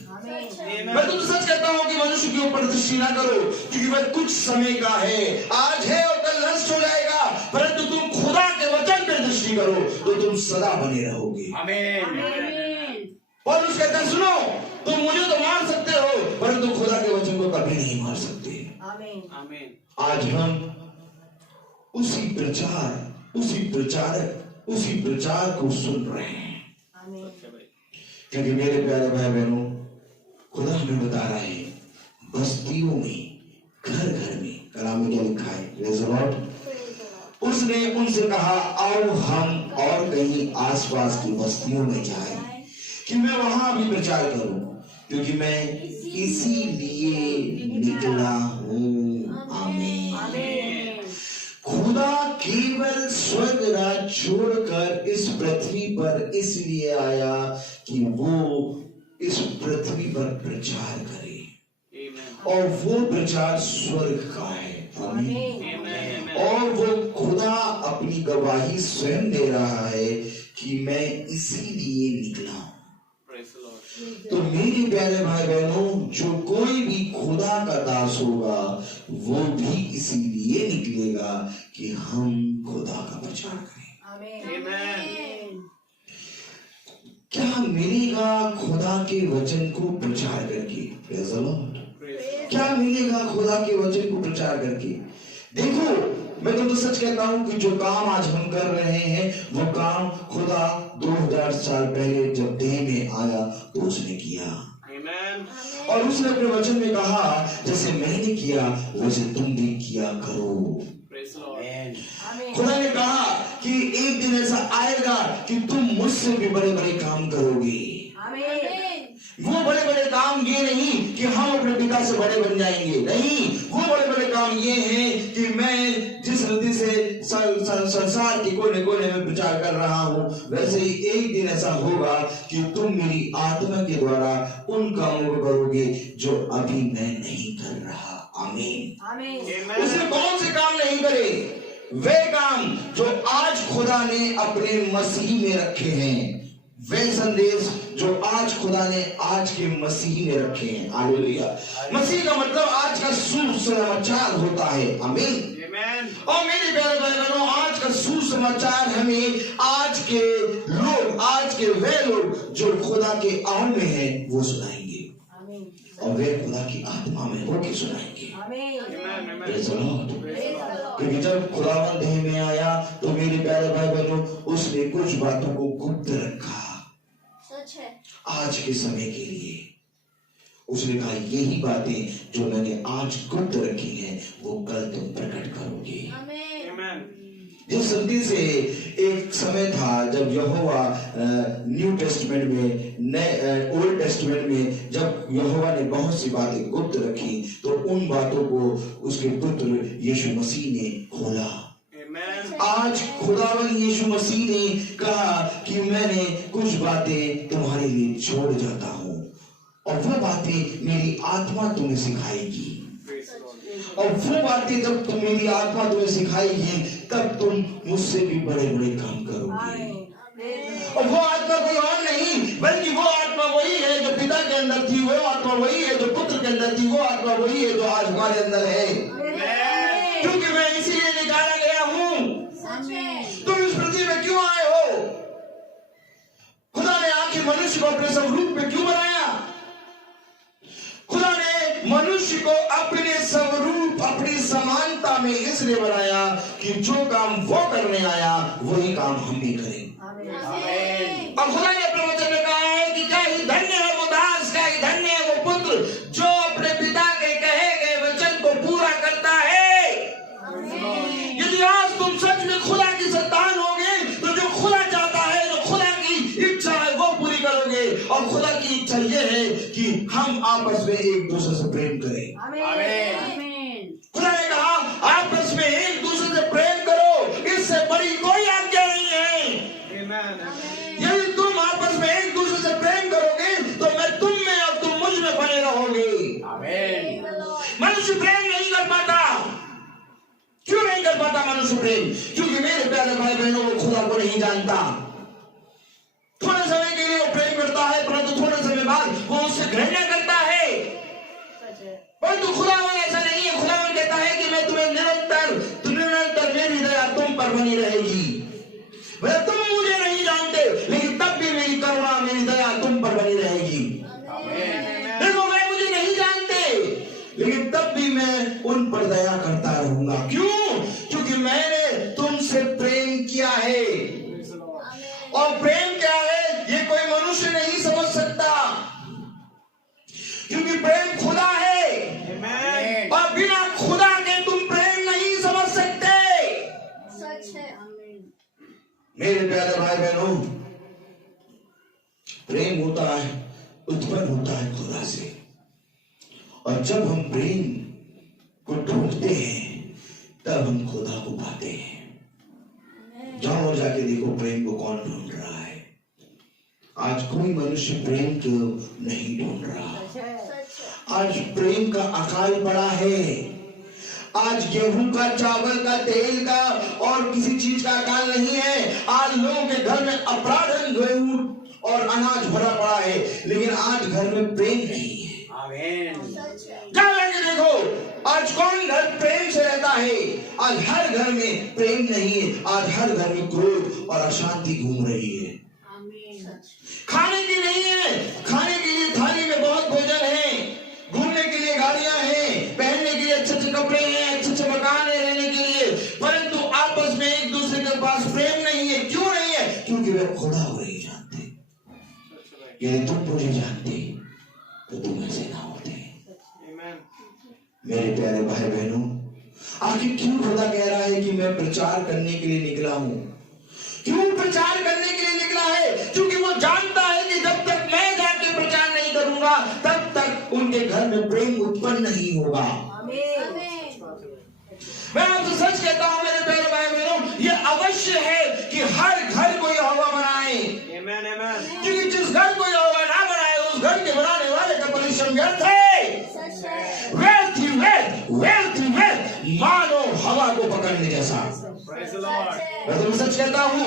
मैं तुमसे सच कहता हूं कि मनुष्य के ऊपर दृष्टि ना करो, क्योंकि वह कुछ समय का है, आज है और कल नष्ट हो जाएगा। परंतु तुम खुदा के वचन पे दृष्टि करो तो तुम सदा बने रहोगे। और उसके कहते सुनो, तुम मुझे तो मार सकते हो परंतु खुदा के वचन को कभी नहीं मार सकते। आज हम उसी प्रचार को सुन रहे हैं, क्योंकि मेरे प्यारे भाई बहनों, खुदा हमें बता रहा है बस्तियों में, घर घर में, कलाम में क्या लिखा है, प्रेज़ द लॉर्ड। उसने उनसे कहा आओ हम और कहीं आसपास की बस्तियों में जाएं कि मैं वहां भी प्रचार करूं, क्योंकि मैं इसीलिए निकला हूं। आमीन। खुदा केवल स्वर्ग राज छोड़कर इस पृथ्वी पर इसलिए आया कि वो इस पृथ्वी पर प्रचार करे, और वो प्रचार स्वर्ग का है। और वो खुदा अपनी गवाही स्वयं दे रहा है कि मैं इसीलिए निकला हूं। तो मेरे प्यारे भाई बहनों, जो कोई भी खुदा का दास होगा वो भी इसीलिए निकलेगा कि हम खुदा का प्रचार करें। क्या मिलेगा खुदा के वचन को प्रचार करके? Praise the Lord. क्या मिलेगा खुदा के वचन को प्रचार करके? देखो, मैं तुमको सच कहता हूं कि जो काम आज हम कर रहे हैं वो काम खुदा 2000 साल पहले जब देह में आया तो उसने किया। और उसने अपने वचन में कहा जैसे मैंने किया वैसे तुम भी किया करो। खुदा ने कहा कि एक दिन ऐसा आएगा कि तुम मुझसे भी बड़े बड़े काम करोगे। वो बड़े बड़े काम ये नहीं कि हम अपने पिता से बड़े बन जाएंगे, नहीं, वो बड़े बड़े काम ये हैं कि मैं जिस रीति से संसार के कोने कोने में प्रचार कर रहा हूं, वैसे ही एक दिन ऐसा होगा कि तुम मेरी आत्मा के द्वारा उन कामों को करोगे जो अभी मैं नहीं कर रहा। आमीन। उसने कौन से काम नहीं करे? वे काम जो आज खुदा ने अपने मसीह में रखे हैं, वे संदेश जो आज खुदा ने आज के मसीह में रखे हैं। हालेलुया। मसीह का मतलब आज का सुसमाचार होता है। आमीन। और मेरे प्यारे भाई बहनों, आज का सुसमाचार हमें आज के लोग, आज के वे लोग जो खुदा के आम में हैं वो सुनाएंगे, और वे खुदा की आत्मा में होकर सुनाएंगे। क्योंकि जब खुदावंद देह में आया तो मेरे प्यारे भाई बहनों, उसने कुछ बातों को गुप्त रखा आज के समय के लिए। उसने कहा यही बातें जो मैंने आज गुप्त रखी हैं वो कल तुम प्रकट करोगे। जिस रीति से एक समय था जब यहोवा न्यू टेस्टमेंट में, ओल्ड टेस्टमेंट में जब यहोवा ने बहुत सी बातें गुप्त रखी तो उन बातों को उसके पुत्र यीशु मसीह ने खोला। आज खुदावन यीशु मसीह ने कहा कि मैंने कुछ बातें तुम्हारे लिए छोड़ जाता हूं, और वो बातें मेरी आत्मा तुम्हें सिखाएगी, और वो बातें जब तुम मेरी आत्मा तुम्हें सिखाएगी तब तुम मुझसे भी बड़े बड़े काम करोगे। और वो आत्मा कोई और नहीं बल्कि वो आत्मा वही है जो पिता के अंदर थी, वो आत्मा वही है जो पुत्र के अंदर थी, वो आत्मा वही है जो आज हमारे अंदर है। क्योंकि मैं इसीलिए निकाला गया हूं। तुम इस पृथ्वी में क्यों आए हो? खुदा ने आखिर मनुष्य को अपने स्वरूप में क्यों बनाया? खुदा ने मनुष्य को अपने स्वरूप, अपनी समानता में इसलिए बनाया कि जो काम वो करने आया वही काम हम भी करें। और खुदा ने अपने वचन में कहा है कि क्या ही धन्य है वो दास, क्या ही धन्य है वो पुत्र जो अपने पिता के कहे गए वचन को पूरा करता है। यदि आज तुम सच में खुदा की संतान होगे तो जो खुदा चाहता है, जो खुदा की इच्छा है वो पूरी करोगे। और खुदा की इच्छा ये है कि हम आपस में एक दूसरे से प्रेम करें। खुदा ने कहा आपस में एक दूसरे से प्रेम करो, इससे बड़ी कोई आज्ञा नहीं है। यदि तुम आपस में एक दूसरे से प्रेम करोगे तो मैं तुम में और तुम मुझ में बने रहोगे। मनुष्य प्रेम नहीं कर पाता। क्यों नहीं कर पाता मनुष्य प्रेम? क्योंकि मेरे प्यारे भाई बहनों वो खुदा को नहीं जानता। थोड़े समय तो थोड़े समय बाद वो उससे घृणा करता है। परंतु खुदावन ऐसा नहीं है। खुदावन कहता है कि मैं तुम्हें निरंतर मेरी दया तुम पर बनी रहेगी। भले तुम मुझे नहीं जानते, लेकिन तब भी मेरी करुणा मेरी दया तुम पर बनी रहेगी। देखो, वे मुझे नहीं जानते, लेकिन तब भी मैं उन पर दया करता रहूंगा। क्यों? क्योंकि मैंने तुमसे प्रेम किया है। और प्रेम क्या है ये कोई मनुष्य नहीं समझ सकता, क्योंकि प्रेम खुदा है। और बिना खुदा के तुम प्रेम नहीं समझ सकते। सच है। मेरे प्यारे भाई बहनों, प्रेम होता है, उत्पन्न होता है खुदा से। और जब हम प्रेम को ढूंढते हैं तब हम खुदा को पाते हैं। जाओ और जाके देखो प्रेम को कौन ढूंढ रहा है। आज कोई मनुष्य प्रेम को नहीं ढूंढ रहा। आज प्रेम का अकाल पड़ा है। आज गेहूं का, चावल का, तेल का और किसी चीज का अकाल नहीं है। आज लोगों के घर में अपराधन, गेहूं और अनाज भरा पड़ा है, लेकिन आज घर में प्रेम नहीं है। आमीन। जाके देखो आज कौन घर प्रेम से रहता है। आज हर घर में प्रेम नहीं है। आज हर घर में क्रोध और अशांति घूम रही है। खाने की नहीं है। खाने के लिए थाली में बहुत भोजन है, घूमने के लिए गाड़ियां हैं, पहनने के लिए अच्छे कपड़े हैं, अच्छे मकान है रहने के लिए, परंतु आपस में एक दूसरे के पास प्रेम नहीं है। क्यों नहीं है? क्योंकि वे खुदा को नहीं जानते। यदि तुम मुझे जानते तो तुम ऐसे ना होते। मेरे प्यारे भाई बहनों, आखिर क्यों खुदा कह रहा है कि मैं प्रचार करने के लिए निकला हूं? क्यों प्रचार करने के लिए निकला है? क्योंकि वो जानता है कि जब तक मैं जाके प्रचार नहीं करूंगा तब तक उनके घर में प्रेम उत्पन्न नहीं होगा। मैं आपसे सच कहता हूं मेरे प्यारे भाई बहनों, ये अवश्य है कि हर घर को यहोवा बनाए। क्योंकि जिस घर को यहोवा ना बनाए उस घर के बनाने वाले का परिश्रम व्यर्थ है। व्यर्थ मानो हवा को पकड़ने जैसा। मैं तुम्हें सच कहता हूं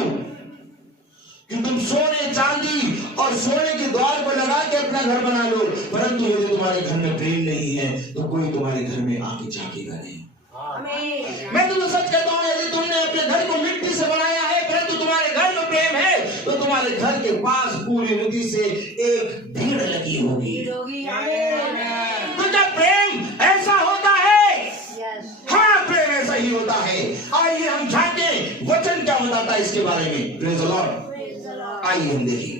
कि तुम सोने, चांदी और सोने के द्वार को लगा के अपना घर बना लो, परंतु यदि तुम्हारे घर में प्रेम नहीं है तो कोई तुम्हारे घर में आके झांकेगा नहीं। मैं तुम्हें सच कहता हूं, यदि तुमने अपने घर को मिट्टी से बनाया है परंतु तुम्हारे घर में प्रेम है तो तुम्हारे घर के पास पूरी रीति से एक भीड़ लगी होगी। तो जब प्रेम ऐसा होता है, हाँ प्रेम ऐसा ही होता है। आइए हम झांके वचन क्या बताता है इसके बारे में। Praise the Lord. आइए हम देखिए,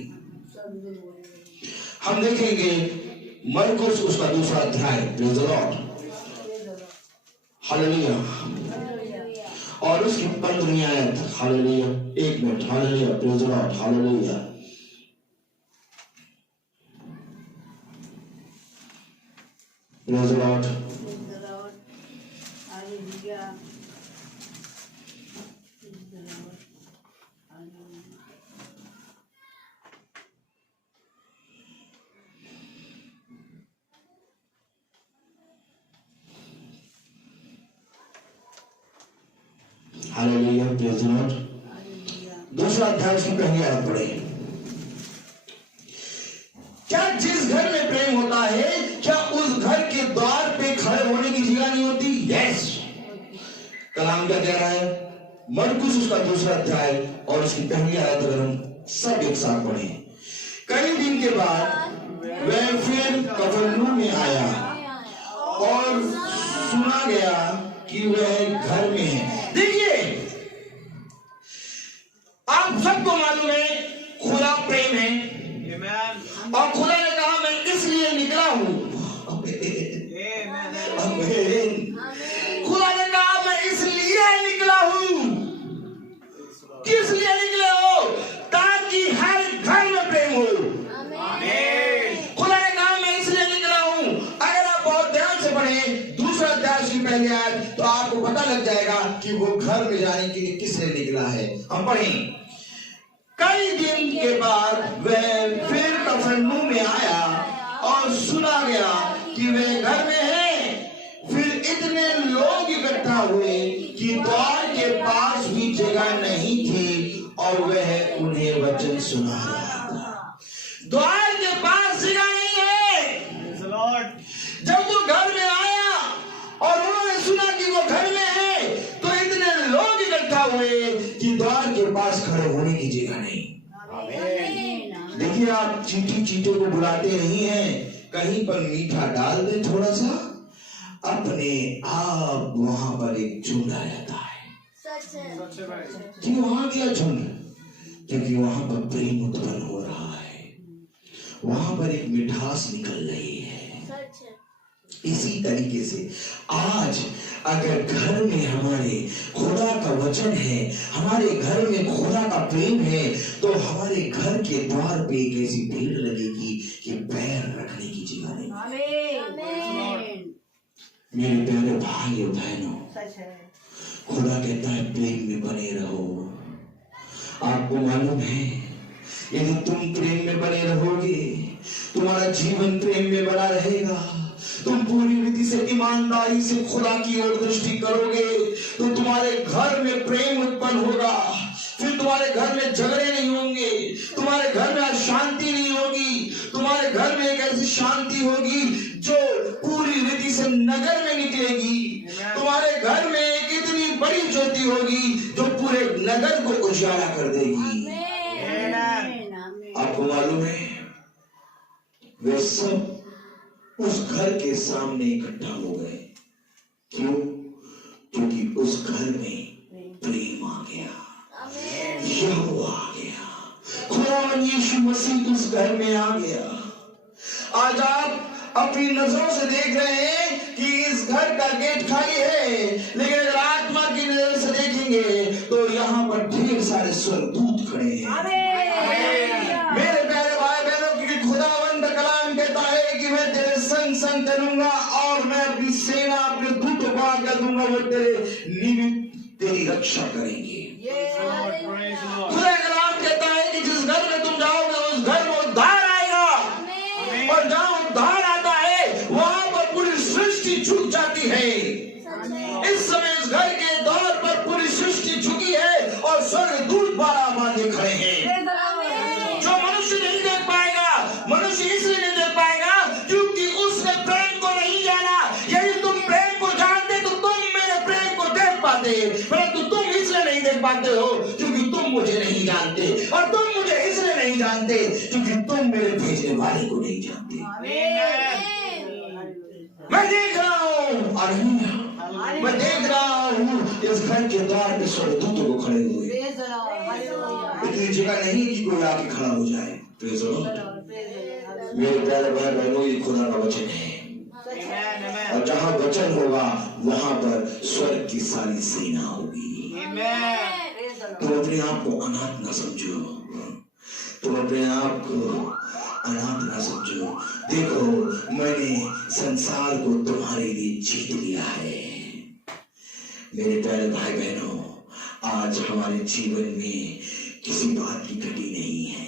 हम देखेंगे मरकुस उसका दूसरा अध्याय। Praise the Lord. हालेलुया। और उसकी 15वीं आयत। हालेलुया। एक minute. Hallelujah. Praise the Lord. Hallelujah. Praise the Lord. Hallelujah. Praise the Lord. दूसरा अध्याय उसकी पहली आयत पढ़े। क्या जिस घर में प्रेम होता है क्या उस घर के द्वार पे खड़े होने की जगह नहीं होती? यस। कलाम क्या कह रहा है? मरकुस उसका दूसरा अध्याय और उसकी पहली आयत अगर हम सब एक साथ पढ़े। कई दिन के बाद वह फिर कफरनहूम में आया और सुना गया कि वह घर में है। देखिए, आप सबको मालूम है खुदा प्रेम है और खुदा ने कहा मैं इसलिए निकला हूं। खुदा ने कहा मैं इसलिए निकला हूं। किस लिए निकले हो? ताकि हर घर में प्रेम हो। खुदा ने कहा मैं इसलिए निकला हूं। अगर आप बहुत ध्यान से पढ़ें दूसरा अध्याय की पहली आयत तो आपको पता लग जाएगा कि वो घर में जाने के लिए किस लिए निकला है। हम पढ़ें। कई दिन के बाद वह फिर कफरनहूम में आया और सुना गया कि वह घर में है। फिर इतने लोग इकट्ठा हुए कि द्वार के पास भी जगह नहीं थी और वह उन्हें वचन सुना रहा था। द्वार के पास चींटों को बुलाते नहीं हैं, कहीं पर मीठा डाल दे थोड़ा सा, अपने आप वहां पर एक झुंड आ जाता है। सच है। क्यों वहां गया झुंड? क्योंकि वहां पर प्रेम उत्पन्न हो रहा है, वहां पर एक मिठास निकल रही है। सच है। इसी तरीके से आज अगर घर में हमारे खुदा का वचन है, हमारे घर में खुदा का प्रेम है, तो हमारे घर के द्वार पे एक ऐसी भीड़ लगेगी कि पैर रखने की जगह नहीं। आमीन। मेरे प्यारे भाई और बहनों, सच है। खुदा कहता है प्रेम में बने रहो। आपको मालूम है, यदि तुम प्रेम में बने रहोगे, तुम्हारा जीवन प्रेम में बना रहेगा, तुम पूरी रीति से ईमानदारी से खुदा की ओर दृष्टि करोगे, तो तुम्हारे घर में प्रेम उत्पन्न होगा। फिर तुम्हारे घर में झगड़े नहीं होंगे, तुम्हारे घर में अशांति नहीं होगी, तुम्हारे घर में एक ऐसी शांति होगी जो पूरी रीति से नगर में निकलेगी। तुम्हारे घर में एक इतनी बड़ी ज्योति होगी जो पूरे नगर को उजाला कर देगी। आपको मालूम है, वे सब उस घर के सामने इकट्ठा हो गए। क्यों? क्योंकि उस घर में प्रेम आ गया, यहोवा आ गया, खुदावंद यीशु मसीह उस घर में आ गया। आज आप अपनी नजरों से देख रहे हैं कि इस घर का गेट खाली है, लेकिन अगर आत्मा की नजर से देखेंगे तो यहाँ पर ढेर सारे स्वर्गदूत खड़े हैं। मेरे प्यारे भाई बहनों, क्योंकि खुदावंद कलाम कहता है कि मैं तेरे संग संग चलूंगा और मैं अपनी सेना अपने दूतों को आज्ञा दूंगा, वो तेरे निमित्त तेरी रक्षा करेंगे। खुदा कलाम कहता है कि जिस घर में तुम जाओगे उस घर में उद्धार आएगा, और जहां उद्धार आता है वहां पर पूरी सृष्टि झुक जाती है। इस समय इस घर के द्वार पर पूरी सृष्टि झुकी है और स्वर्गदूत बारह बांधे खड़े हैं। जो मनुष्य नहीं देख पाएगा, मनुष्य इसलिए नहीं देख पाएगा क्योंकि उसने प्रेम को नहीं जाना। यदि तुम प्रेम को जानते तो तुम मेरे प्रेम को देख पाते, परंतु तुम इसलिए नहीं देख पाते हो क्योंकि तुम मुझे नहीं जानते, और तुम मुझे इसलिए नहीं जानते क्योंकि तुम मेरे भेजने वाले को नहीं जानते। मैं देख रहा हूँ, मैं देख रहा हूँ इस घर के द्वार पे स्वर्गदूतों को खड़े हुए। इतनी जगह नहीं कि कोई आके खड़ा हो जाए। Praise the Lord. मेरे प्यारे भाई बहनों, ये खुदा का वचन है, और जहाँ वचन होगा वहां पर स्वर्ग की सारी सेना होगी। तुम अपने आप को अनाथ ना समझो, तुम अपने आप को अनाथ ना समझो। देखो, मैंने संसार को तुम्हारे लिए जीत लिया है। मेरे प्यारे भाई बहनों, आज हमारे जीवन में किसी बात की घटी नहीं है।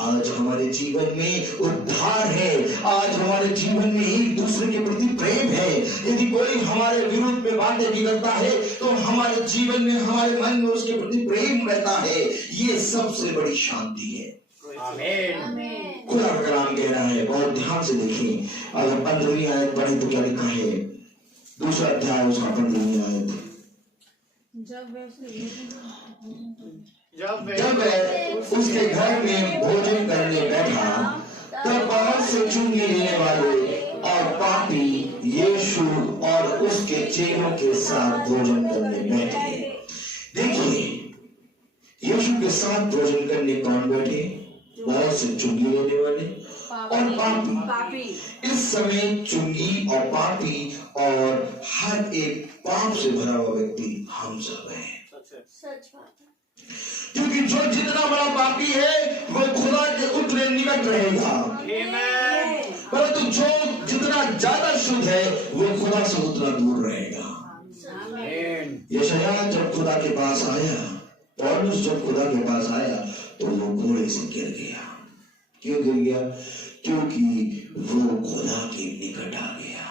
आज हमारे जीवन में उद्धार है, आज हमारे जीवन में एक दूसरे के प्रति प्रेम है। यदि कोई हमारे विरुद्ध में बातें बिगड़ता है तो हमारे जीवन में, हमारे मन में उसके प्रति प्रेम रहता है। ये सबसे बड़ी शांति है। खुदा का कलाम कह रहा है, बहुत ध्यान से देखें, अगर 15वीं आयत पढ़े तो क्या लिखा है? दूसरा अध्याय उसका 15वीं आयत। जब वह उसके घर में भोजन करने बैठा तब बहुत से चुंगी लेने वाले और पापी यीशु और उसके चेलों के साथ भोजन करने बैठे। देखिए, यीशु के साथ भोजन करने कौन बैठे? बहुत से चुंगी लेने वाले और पापी। इस समय चुंगी और पापी और हर एक पाप से भरा हुआ व्यक्ति हम सब हैं। सच बात है। क्योंकि जो जितना बड़ा पापी है वो खुदा के उतने निकट रहेगा, परंतु जो जितना ज्यादा शुद्ध है वो खुदा से उतना दूर रहेगा। यशायाह जब खुदा के पास आया, पौलुस जब खुदा के पास आया तो वो घोड़े से गिर गया। क्यों गिर गया? क्योंकि वो खुदा के निकट आ गया।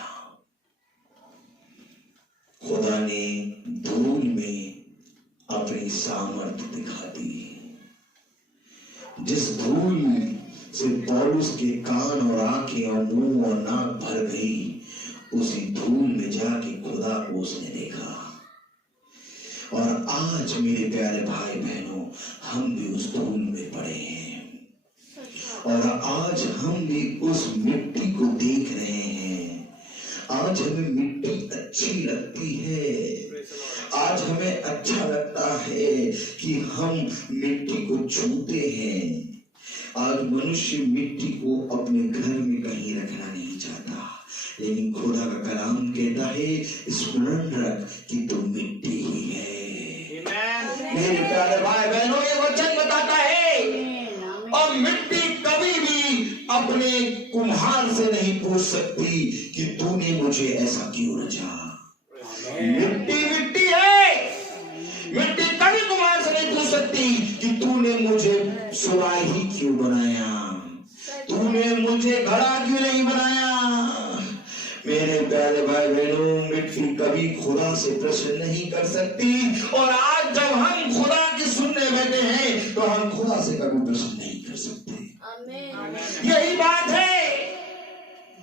खुदा ने धूल में अपनी सामर्थ्य दिखा दी। जिस धूल से पौलुस के कान और आंखें और मुंह और नाक भर गई, उसी धूल में जाके खुदा को उसने देखा। और आज मेरे प्यारे भाई बहनों, हम भी उस धूल में पड़े हैं। और आज हम भी उस मिट्टी को देख रहे हैं। आज हमें मिट्टी अच्छी लगती है। आज हमें अच्छा लगता है कि हम मिट्टी को छूते हैं। आज मनुष्य मिट्टी को अपने घर में कहीं रखना नहीं चाहता, लेकिन खुदा का कलाम कहता है स्मरण रख कि तू मिट्टी ही है। मेरे प्यारे भाई बहनों, ये वचन बताता है और मिट्टी कभी भी अपने कुम्हार से नहीं पूछ सकती कि तूने मुझे ऐसा क्यों रचा। मिट्टी मिट्टी है। मिट्टी कभी कुम्हार से नहीं पूछ सकती कि तूने मुझे सुराही क्यों बनाया, तूने मुझे घड़ा क्यों नहीं बनाया। मेरे प्यारे भाई बहनों, मिट्टी कभी खुदा से प्रश्न नहीं कर सकती। और आज जब हम खुदा की सुनने बैठे हैं तो हम खुदा से कभी प्रश्न नहीं कर सकते। यही बात है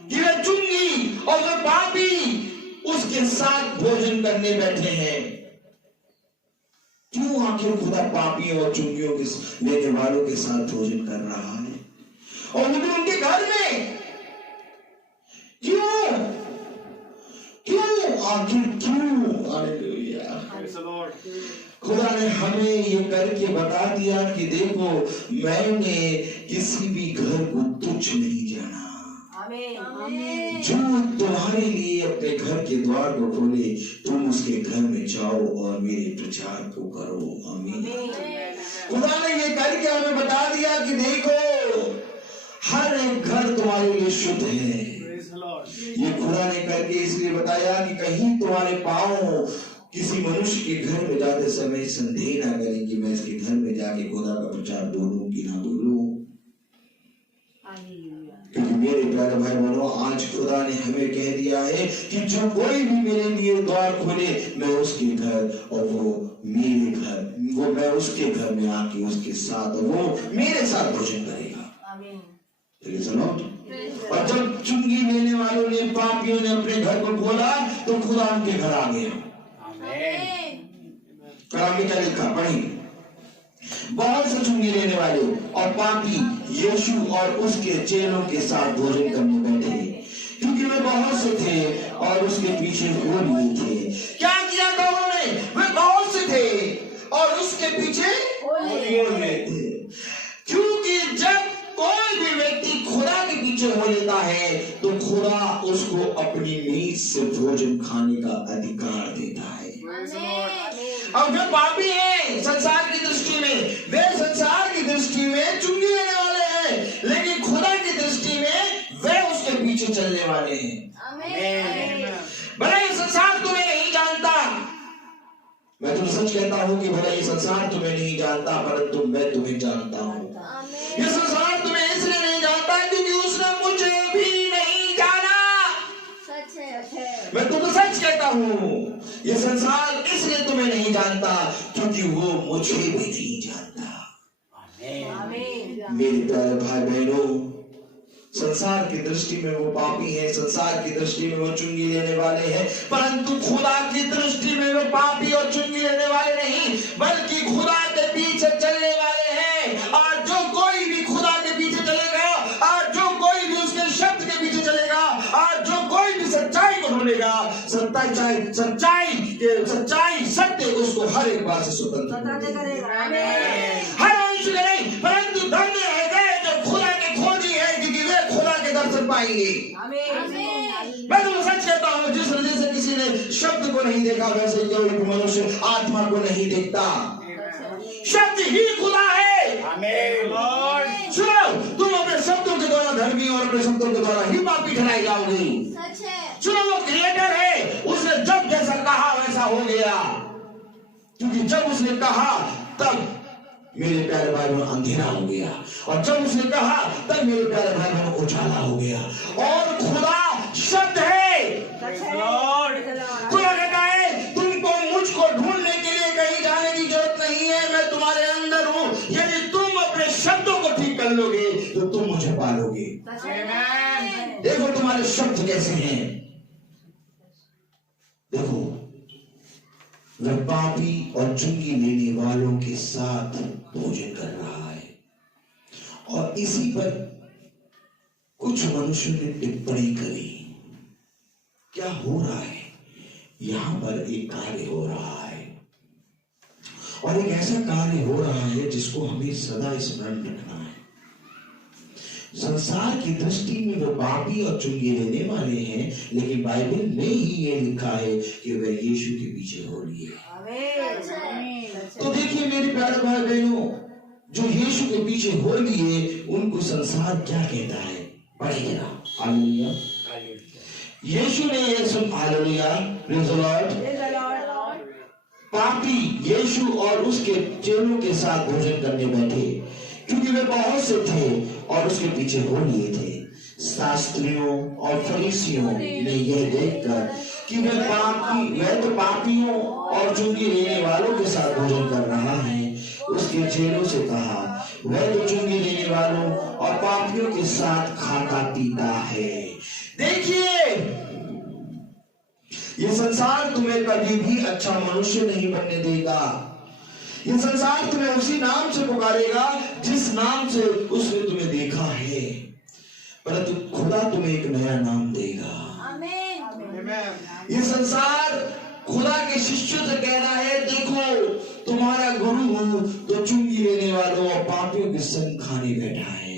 कि वे चुंगी और वे पापी उसके साथ भोजन करने बैठे हैं। क्यों आखिर खुदा पापियों और चुंगियों के लेने वालों के साथ भोजन कर रहा है, और वो भी उनके घर में? क्यों क्यों आखिर क्यों? हालेलुया। खुदा ने हमें ये करके बता दिया कि देखो, मैंने किसी भी घर को तुच्छ नहीं जाना। जो तुम्हारे लिए अपने घर के द्वार को खोले, तुम उसके घर में जाओ और मेरे प्रचार को करो। आमीन। खुदा ने ये करके हमें बता दिया कि देखो, हर एक घर तुम्हारे लिए शुद्ध है। ये खुदा ने करके इसलिए बताया कि कहीं तुम्हारे पांव किसी मनुष्य के घर में जाते समय संदेह ना करें कि मैं इसके घर में जाके खुदा का प्रचार बोलूं कि ना बोलूं। क्योंकि मेरे प्यारे भाई बहनों, आज खुदा ने हमें कह दिया है कि जो कोई भी मेरे लिए द्वार खोले, मैं उसके घर और वो मेरे घर, वो मैं उसके घर में आके उसके साथ और वो मेरे साथ भोजन करेगा। और जब चुंगी लेने वालों ने, पापियों ने अपने घर को खोला तो खुदा उनके घर आ गया। कलाम में क्या लिखा पढ़िए। बहुत से चुंगी लेने वाले और पापी यीशु और उसके चेलों के साथ भोजन करने बैठे, क्योंकि वे बहुत से थे और उसके पीछे हो लिए थे। क्या किया था उन्होंने? वे बहुत से थे और उसके पीछे हो लिए थे। क्योंकि जब कोई भी व्यक्ति खुदा के पीछे हो लेता है तो खुदा उसको अपनी मीज से भोजन खाने का अधिकार देता है। अब जो पापी हैं संसार की दृष्टि में, वे संसार की दृष्टि में चुंगी लेने वाले हैं, लेकिन खुदा की दृष्टि में वे उसके पीछे चलने वाले हैं। भला ये संसार तुम्हें नहीं जानता, मैं तुम्हें सच कहता हूं कि भला ये संसार तुम्हें नहीं जानता, परंतु मैं तुम्हें जानता हूं। ये संसार तुम्हें इसलिए नहीं जानता क्योंकि उसने मुझे भी नहीं जाना। मैं तुम्हें सच कहता हूं, ये संसार इसलिए तुम्हें नहीं जानता क्योंकि वो मुझे भी नहीं जानता। मेरे प्यारे भाई बहनों, संसार की दृष्टि में वो पापी है, संसार की दृष्टि में वो चुंगी लेने वाले हैं, परंतु खुदा की दृष्टि में वो पापी और चुंगी लेने वाले नहीं, बल्कि खुदा के पीछे चलने वाले हैं। और जो कोई भी खुदा के पीछे चलेगा, और जो कोई भी उसके शब्द के पीछे चलेगा, और जो कोई भी सच्चाई को ढूंढेगा, सच्चाई सत्य उसको हर एक बात से स्वतंत्र करेगा। हर मनुष्य नहीं, परंतु धन्य है जो खुदा के खोजी है, क्योंकि वे खुदा के दर्शन पाएंगे। मैं तुम्हें सच कहता हूँ, जिस वजह से किसी ने शब्द को नहीं देखा, वैसे कोई भी मनुष्य आत्मा को नहीं देखता। शब्द ही खुदा है। सुनो, तुम अपने शब्दों के द्वारा धर्मी और अपने शब्दों के द्वारा ही पापी ठहराई जाओगी। सुनो, वो क्रिएटर है, उसने जब जैसा कहा वैसा हो गया, क्योंकि जब उसने कहा तब मेरे प्यारे भाई बहनों अंधेरा हो गया, और जब उसने कहा तब मेरे प्यारे भाई बहनों उजाला हो गया। और खुदा शब्द है। खुदा कहता है तुमको मुझको ढूंढने के लिए कहीं जाने की जरूरत नहीं है, मैं तुम्हारे अंदर हूं। यदि तुम अपने शब्दों को ठीक कर लोगे तो तुम मुझे पालोगे। देखो तुम्हारे शब्द कैसे हैं। देखो, वह पापी और चुंगी लेने वालों के साथ भोजन कर रहा है, और इसी पर कुछ मनुष्यों ने टिप्पणी करी। क्या हो रहा है? यहां पर एक कार्य हो रहा है, और एक ऐसा कार्य हो रहा है जिसको हमें सदा स्मरण रखना है। संसार की दृष्टि में वो पापी और चुंगी लेने वाले हैं, लेकिन बाइबल में ही ये लिखा है कि वे यीशु के पीछे हो लिए। तो देखिए मेरे प्यारे भाई बहनों, जो यीशु के पीछे हो लिए उनको संसार क्या कहता है? पढ़िए ना, हालेलुया। यीशु ने ये सुन, हालेलुया, प्रेज़ द लॉर्ड। पापी यीशु और उसके चेलों के साथ भोजन करने बैठे, क्योंकि वे बहुत से थे और उसके पीछे हो लिए थे। शास्त्रियों और फरीसियों ने यह देखकर कि वह तो पापियों और चुंगी लेने वालों के साथ भोजन कर रहा है, उसके चेलों से कहा, वह तो चुंगी लेने वालों और पापियों के साथ खाता पीता है। देखिए, ये संसार तुम्हें कभी भी अच्छा मनुष्य नहीं बनने देगा। ये संसार तुम्हें उसी नाम से पुकारेगा जिस नाम से उसने तुम्हें देखा है, परंतु खुदा तुम्हें एक नया नाम देगा। ये संसार खुदा के शिष्यों से कह रहा है, देखो तुम्हारा गुरु तो चुंगी लेने वालों और पापियों के संग खाने बैठा है।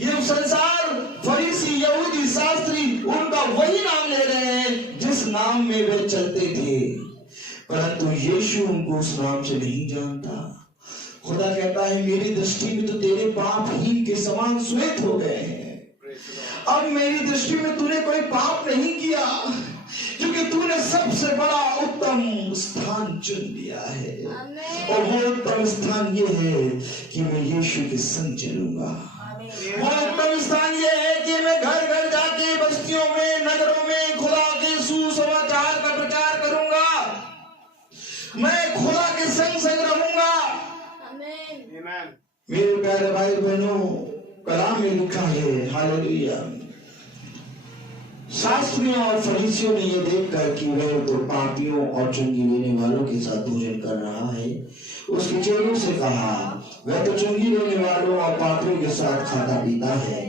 ये संसार फरीसी, यहूदी, शास्त्री उनका वही नाम ले रहे हैं जिस नाम में वे चलते थे, परंतु यीशु उनको उस नाम से नहीं जानता। खुदा कहता है, मेरी दृष्टि में तो तेरे पाप हीन के समान श्वेत हो गए हैं। अब मेरी दृष्टि में तूने कोई पाप नहीं किया, क्योंकि तूने सबसे बड़ा उत्तम स्थान चुन लिया है। और वो उत्तम स्थान ये है कि मैं यीशु के संग चलूंगा। वो उत्तम स्थान ये है कि मैं घर घर जाके बस्तियों में, नगरों में खुदा के सुसमाचार का प्रचार करूंगा। मैं खुदा के संग संग रहूंगा। मेरे प्यारे भाई बहनों, कलाम में लिखा है, हालेलुया, शास्त्रियों और फरीसियों ने यह देखकर कि वह तो पापियों और चुंगी लेने वालों के साथ भोजन कर रहा है, उसके चेलों से कहा, वह तो चुंगी लेने वालों और पापियों के साथ खाता पीता है।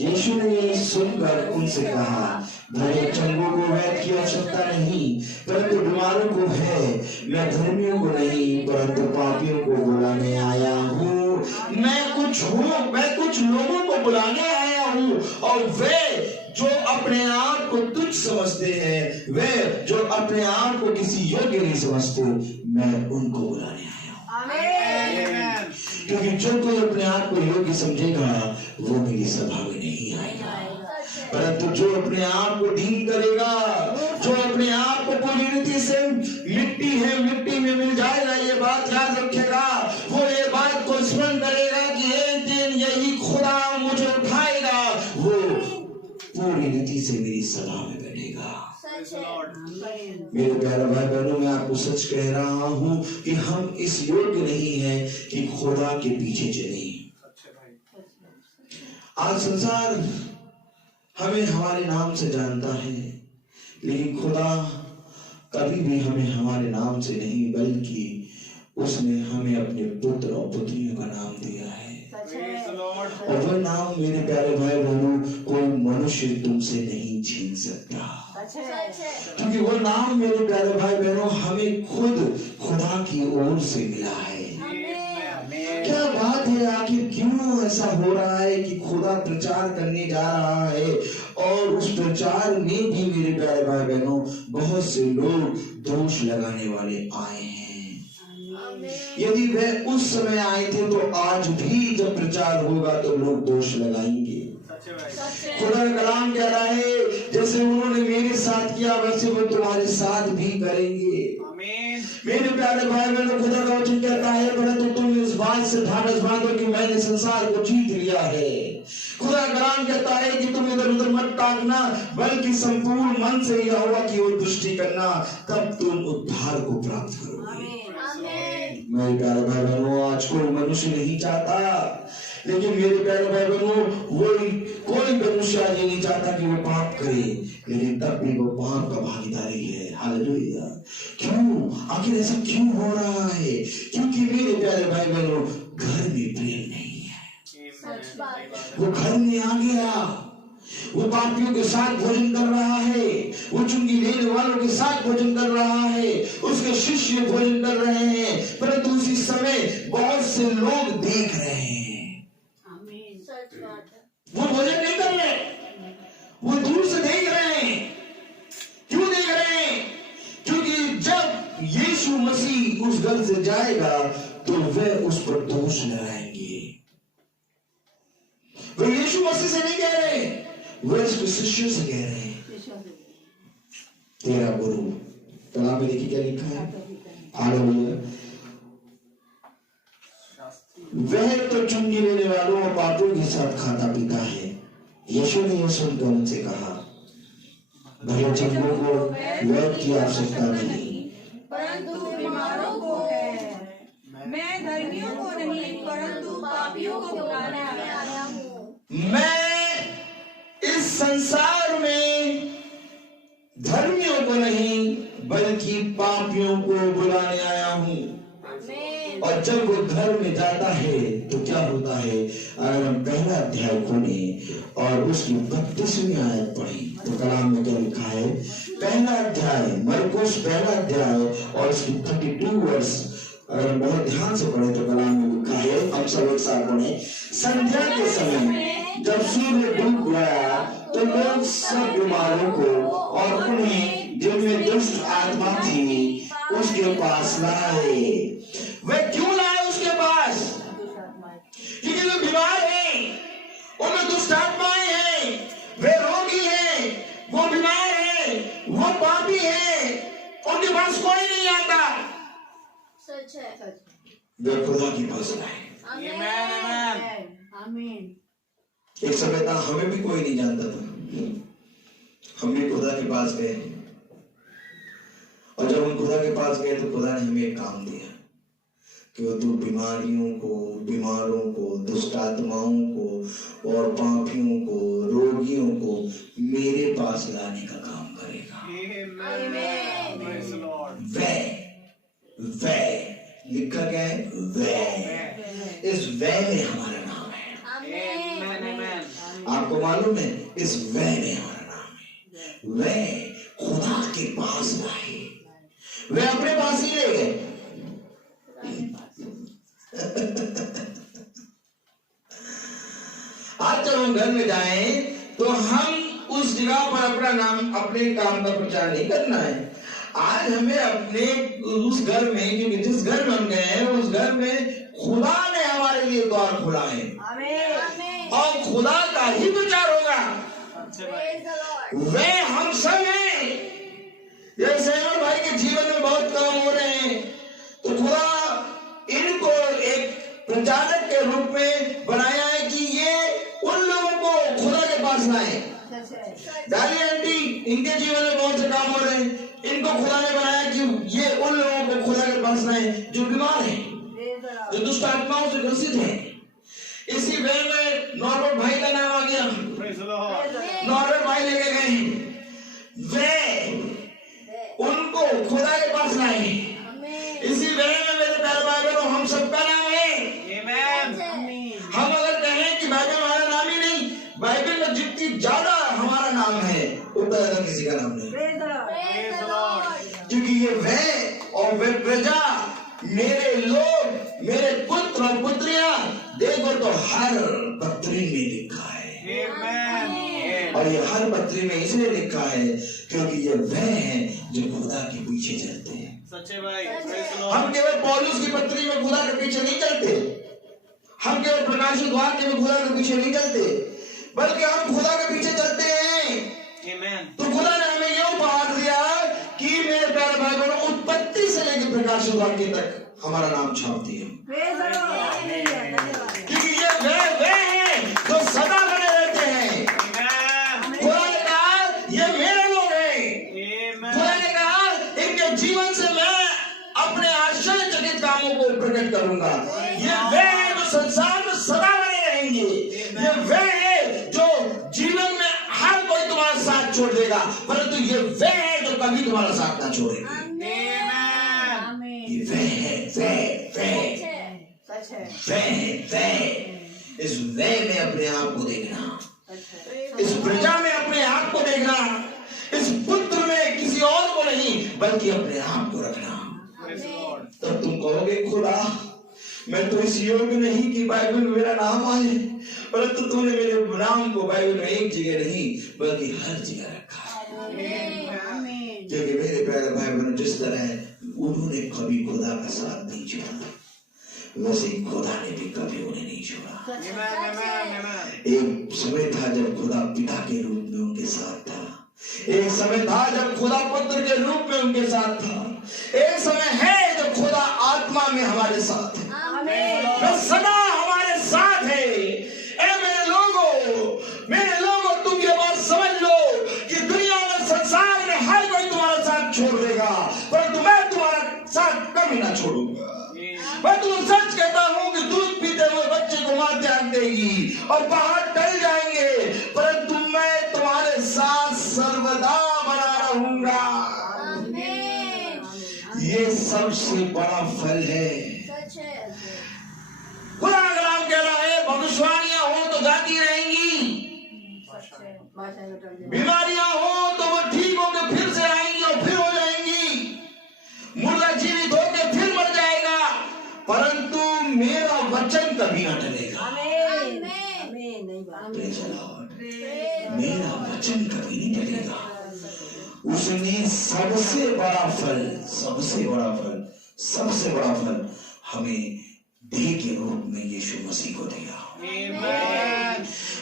यीशु ने यह सुनकर उनसे कहा, भले चंगों को वैद्य की आवश्यकता नहीं, परंतु बीमारों को है। मैं धर्मियों को नहीं, परंतु पापियों को बुलाने आया हूँ। मैं कुछ लोगों को बुलाने आया हूँ, और वे जो अपने आप को तुच्छ समझते हैं, वे जो अपने आप को किसी योग्य नहीं समझते, मैं उनको बुलाने आया हूँ। क्योंकि जो कोई अपने आप को योग्य समझेगा वो मेरी सभा में नहीं आएगा, परंतु जो अपने आप को दीन करेगा, जो अपने आप को पूरी रीति से मिट्टी है मिट्टी में मिल जाएगा, ये बात याद रखेगा, वो ये बात को स्मरण करेगा कि एक दिन यही खुदा मुझे उठाएगा, वो पूरी रीति से मेरी सभा में बैठेगा। मेरे प्यारे भाई बहनों, मैं आपको सच कह रहा हूँ कि हम इस योग्य नहीं है कि खुदा के पीछे चले। आज संसार हमें हमारे नाम से जानता है, लेकिन खुदा कभी भी हमें हमारे नाम से नहीं, बल्कि उसने हमें अपने पुत्र और पुत्रियों का नाम दिया है। और वह नाम मेरे प्यारे भाई बहनों कोई मनुष्य तुमसे नहीं छीन सकता, क्योंकि वो नाम मेरे प्यारे भाई बहनों हमें खुद खुदा की ओर से मिला है। क्या बात है, आखिर क्यों ऐसा हो रहा है कि खुदा प्रचार करने जा रहा है, और उस प्रचार में भी मेरे प्यारे भाई बहनों बहुत से लोग दोष लगाने वाले आए हैं। यदि वह उस समय आए थे तो आज भी जब प्रचार होगा तो लोग दोष लगाएंगे। खुदा का कलाम कह रहा है, जैसे उन्होंने मेरे साथ किया वैसे वो तुम्हारे साथ भी करेंगे। मेरे प्यारे भाई बहनों, खुदा का वचन कहता है, परंतु तुम इस बात से ढाढ़स बांधो कि मैंने संसार को जीत लिया है। खुदा का कलाम कहता है कि तुम इधर उधर मत ताकना, बल्कि संपूर्ण मन से यहोवा की ओर दृष्टि करना, तब तुम उद्धार को प्राप्त करोगे। मेरे प्यारे भाई बहनों, आज कोई मनुष्य नहीं चाहता, लेकिन मेरे प्यारे भाई बहनों कोई मनुष्य ये नहीं चाहता कि वो पाप करे, लेकिन तब भी वो पाप का भागीदारी है। हालेलुया। क्यों? आखिर ऐसा क्यों हो रहा है? क्योंकि मेरे प्यारे भाई बहनों घर में प्रेम नहीं है। सच बात है। वो घर में आ गया, वो पापियों के साथ भोजन कर रहा है, वो चुंगी लेने वालों के साथ भोजन कर रहा है, उसके शिष्य भोजन कर रहे हैं, परंतु उसी समय बहुत से लोग देख रहे हैं। सच बात है। वो भोजन नहीं कर रहे, वो दूर से देख रहे हैं। क्यों देख रहे हैं? क्योंकि जब यीशु मसीह उस घर से जाएगा तो वह उस पर दोष लगाएंगे। वे यीशु मसीह से नहीं कह रहे, वे उसके शिष्यों से कह रहे हैं। तेरा गुरु कला में देखिए क्या लिखा है, हालेलुया। वह तो चुंगी लेने वालों और पापियों के साथ खाता पीता है। यीशु ने यह सुनकर उनसे कहा, भले चंगों को वैद्य की आवश्यकता नहीं, परंतु बीमारों को है। मैं धर्मियों को नहीं परंतु पापियों को बुलाने आया हूँ। मैं इस संसार में धर्मियों को नहीं बल्कि पापियों को बुलाने आया हूँ। और जब वो घर में जाता है तो क्या होता है? अगर हम पहला अध्याय खोलें और उसकी 32वीं आयत पढ़ी तो कलाम में क्या लिखा है? पहला अध्याय, मरकुस पहला अध्याय और उसकी 32 वर्ष अगर हम बहुत ध्यान से पढ़े तो कलाम में लिखा है, हम सब एक साथ पढ़े। संध्या के समय जब सूर्य डूब गया तो लोग सब बीमारों को और उन्हें जिनमें दुष्ट आत्मा थी उसके पास लाए। वे क्यों लाए उसके पास? क्योंकि वे बीमार हैं, उनमें दुष्ट आत्माएं हैं, वे रोगी हैं, वो बीमार हैं, वो पापी हैं, उनके पास कोई नहीं आता। सच है। वे खुदा के पास लाए। आमीन। एक समय था हमें भी कोई नहीं जानता था, हम भी खुदा के पास गए और जब हम खुदा के पास गए तो खुदा ने हमें एक काम दिया कि वो तू बीमारियों को, बीमारों को, दुष्ट आत्माओं को और पापियों को, रोगियों को मेरे पास लाने का काम करेगा। वह लिखा गया है, वह। इस वह में हमारा नाम है। आपको मालूम है, इस वह में हमारा नाम है। वह खुदा के पास लाए, वे अपने पास ही ले गए। आज जब हम घर में जाएं तो हम उस जगह पर अपना नाम, अपने काम का प्रचार नहीं करना है। आज हमें अपने उस घर में, क्योंकि जिस घर में हम गए हैं उस घर में खुदा ने हमारे लिए द्वार खोला है और खुदा का ही प्रचार होगा। वे हम सब हैं। ये सैमन भाई के जीवन में बहुत काम हो रहे हैं तो खुदा इनको एक प्रचारक के रूप में बनाया है कि ये उन लोगों को खुदा के पास लाए। डाली आंटी, इनके जीवन में बहुत से काम हो रहे हैं, इनको खुदा ने बनाया कि ये उन लोगों को खुदा के पास लाए जो बीमार हैं, जो दुष्ट आत्माओं से ग्रसित हैं। इसी वे में नॉर्बर्ट भाई का नाम आ गया। नॉर्बर्ट भाई लेके गए, वे उनको खुदा के पास लाए। इसी वे में मेरे प्यारे भाई बहनों, हम सबका नाम है। हम अगर कहें कि बाइबल हमारा नाम ही नहीं, बाइबल में जितनी ज्यादा हमारा नाम है उतना ज्यादा किसी का नाम नहीं, क्योंकि ये वह और वे प्रजा, मेरे लोग, मेरे पुत्र और पुत्रियां, देखो तो हर पत्री में लिखा है। और ये हर पत्री में इसलिए लिखा है क्योंकि ये वह हैं जो खुदा के पीछे चलते हैं। सच्चे भाई, हम केवल पौलुस की पत्री में खुदा के पीछे नहीं चलते, हम केवल प्रकाशित वाक्य में खुदा के पीछे नहीं चलते, बल्कि हम खुदा के पीछे चलते हैं। तो खुदा ने हमें यह उपहार दिया कि मेरे प्यारे भाई बहनों, उत्पत्ति से लेकर प्रकाशित वाक्य तक हमारा नाम छाप दिया, क्योंकि ये वे हैं जो सदा बने रहते हैं। खुदा ने कहा ये मेरे लोग हैं। खुदा ने कहा इनके जीवन से मैं अपने आश्चर्यचकित कामों को प्रकट करूंगा। ये वे हैं जो संसार में सदा बने रहेंगे। ये वे हैं जो जीवन में हर कोई तुम्हारा साथ छोड़ देगा, परंतु ये वे हैं जो कभी तुम्हारा साथ ना छोड़ेंगे। इस नए में अपने आप को देखना, इस प्रजा में अपने आप को देखना, इस पुत्र में किसी और को नहीं बल्कि अपने आप को रखना। तब तुम कहोगे खुदा मैं तो इस योग्य नहीं कि बाइबल में मेरा नाम आए, परंतु तुमने मेरे नाम को बाइबल में एक जगह नहीं बल्कि हर जगह रखा। क्योंकि मेरे प्यारे भाई बहनों, जिस तरह उन्होंने कभी खुदा का साथ नहीं छोड़ा, वैसे खुदा ने भी कभी उन्हें नहीं छोड़ा। एक समय था जब खुदा पिता के रूप में उनके साथ था, एक समय था जब खुदा पुत्र के रूप में उनके साथ था, एक समय है जब खुदा आत्मा में हमारे साथ है, वह सदा हमारे साथ है। मेरे लोगों तुम ये बात समझ लो कि दुनिया में संसार में हर कोई तुम्हारा साथ छोड़ देगा, परंतु मैं तुम्हारा साथ कभी ना छोड़ूंगा। मैं तुम्हें सच कहता हूँ कि दूध पीते हुए बच्चे को मां त्याग देगी और पहाड़ टल जाएंगे, परंतु मैं तुम्हारे साथ सर्वदा बना रहूंगा। ये सबसे बड़ा फल है। खुदा कलाम कह रहा है भविष्यवाणियां हो तो जाती रहेंगी, बीमारियां हो तो वो ठीक होकर फिर से आएंगी और फिर हो जाएंगी, मुर्दा जीवित होकर फिर मर जाएगा, परंतु मेरा वचन कभी न टलेगा। मेरा वचन कभी नहीं टलेगा। उसने सबसे बड़ा फल हमें देह के रूप में यीशु मसीह को दिया।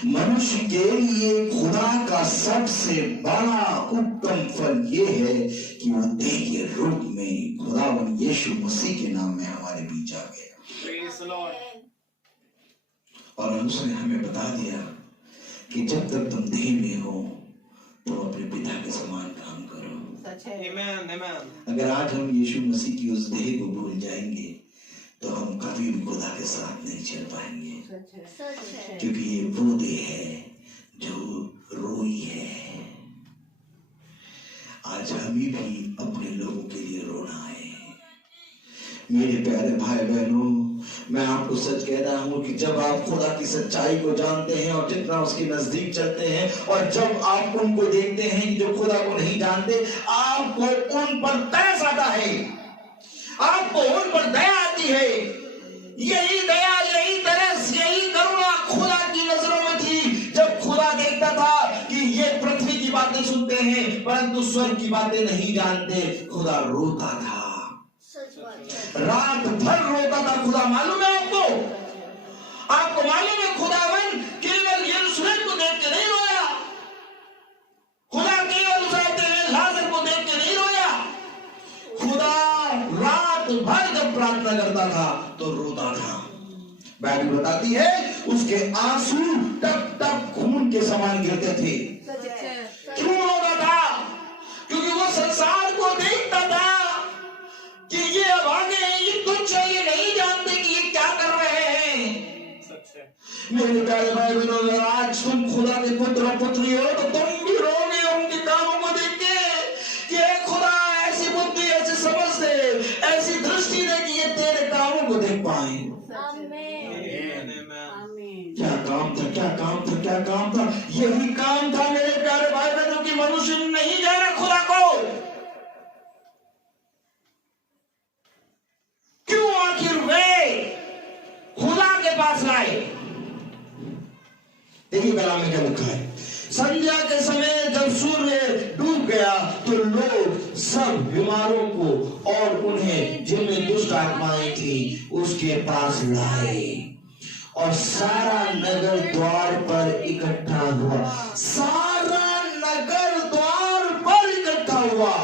मनुष्य के लिए खुदा का सबसे बड़ा उत्तम फल ये है कि वो देह के रूप में खुदावन यीशु मसीह के नाम में हमारे बीच आ गया। और उसने हमें बता दिया कि जब तक तुम देह में हो तो अपने पिता के समान काम करो। अगर आज हम यीशु मसीह की उस देह को भूल जाएंगे तो हम कभी भी खुदा के साथ नहीं चल पाएंगे, क्योंकि ये वो देह है जो रोई है। आज हमें भी अपने लोगों के लिए रोना है। मेरे प्यारे भाई बहनों, मैं आपको सच कह रहा हूं कि जब आप खुदा की सच्चाई को जानते हैं और जितना उसके नजदीक चलते हैं और जब आप उनको देखते हैं जो खुदा को नहीं जानते, आपको उन पर तरस आता है, आपको उन पर दया आती है। यही दया, यही तरस, यही करुणा खुदा की नजरों में थी जब खुदा देखता था कि ये पृथ्वी की बातें सुनते हैं परंतु स्वर्ग की बातें नहीं जानते। खुदा रोता था, रात भर रोता था खुदा। मालूम है आपको मालूम है खुदावन केवल यरूशलेम को देख के नहीं रोया, खुदा केवल उस लाजर को देख के नहीं रोया, खुदा रात भर जब प्रार्थना करता था तो रोता था। बाइबल बताती है उसके आंसू टप टप खून के समान गिरते थे। क्यों रोता था? क्योंकि वो संसार को देखता था कि ये अब आगे हैं, ये तुच्छ है, ये नहीं जानते कि ये क्या कर रहे हैं। मेरे प्यारे भाई बहनों, अगर आज तुम खुदा के पुत्र और पुत्री हो तो तुम भी रोगे उनके कामों को देख के कि खुदा ऐसी बुद्धि, ऐसी समझ दे, ऐसी दृष्टि दे कि ये तेरे कामों को देख पाए। क्या काम था? यही काम था मेरे प्यारे भाई बहनों की मनुष्य नहीं जाना खुदा को। क्यों आखिर वे खुदा के पास लाए? देखिए कलाम में क्या लिखा है। संध्या के समय जब सूर्य डूब गया तो लोग सब बीमारों को और उन्हें जिनमें दुष्ट आत्माएं थी उसके पास लाए और सारा नगर द्वार पर इकट्ठा हुआ। सारा नगर द्वार पर इकट्ठा हुआ।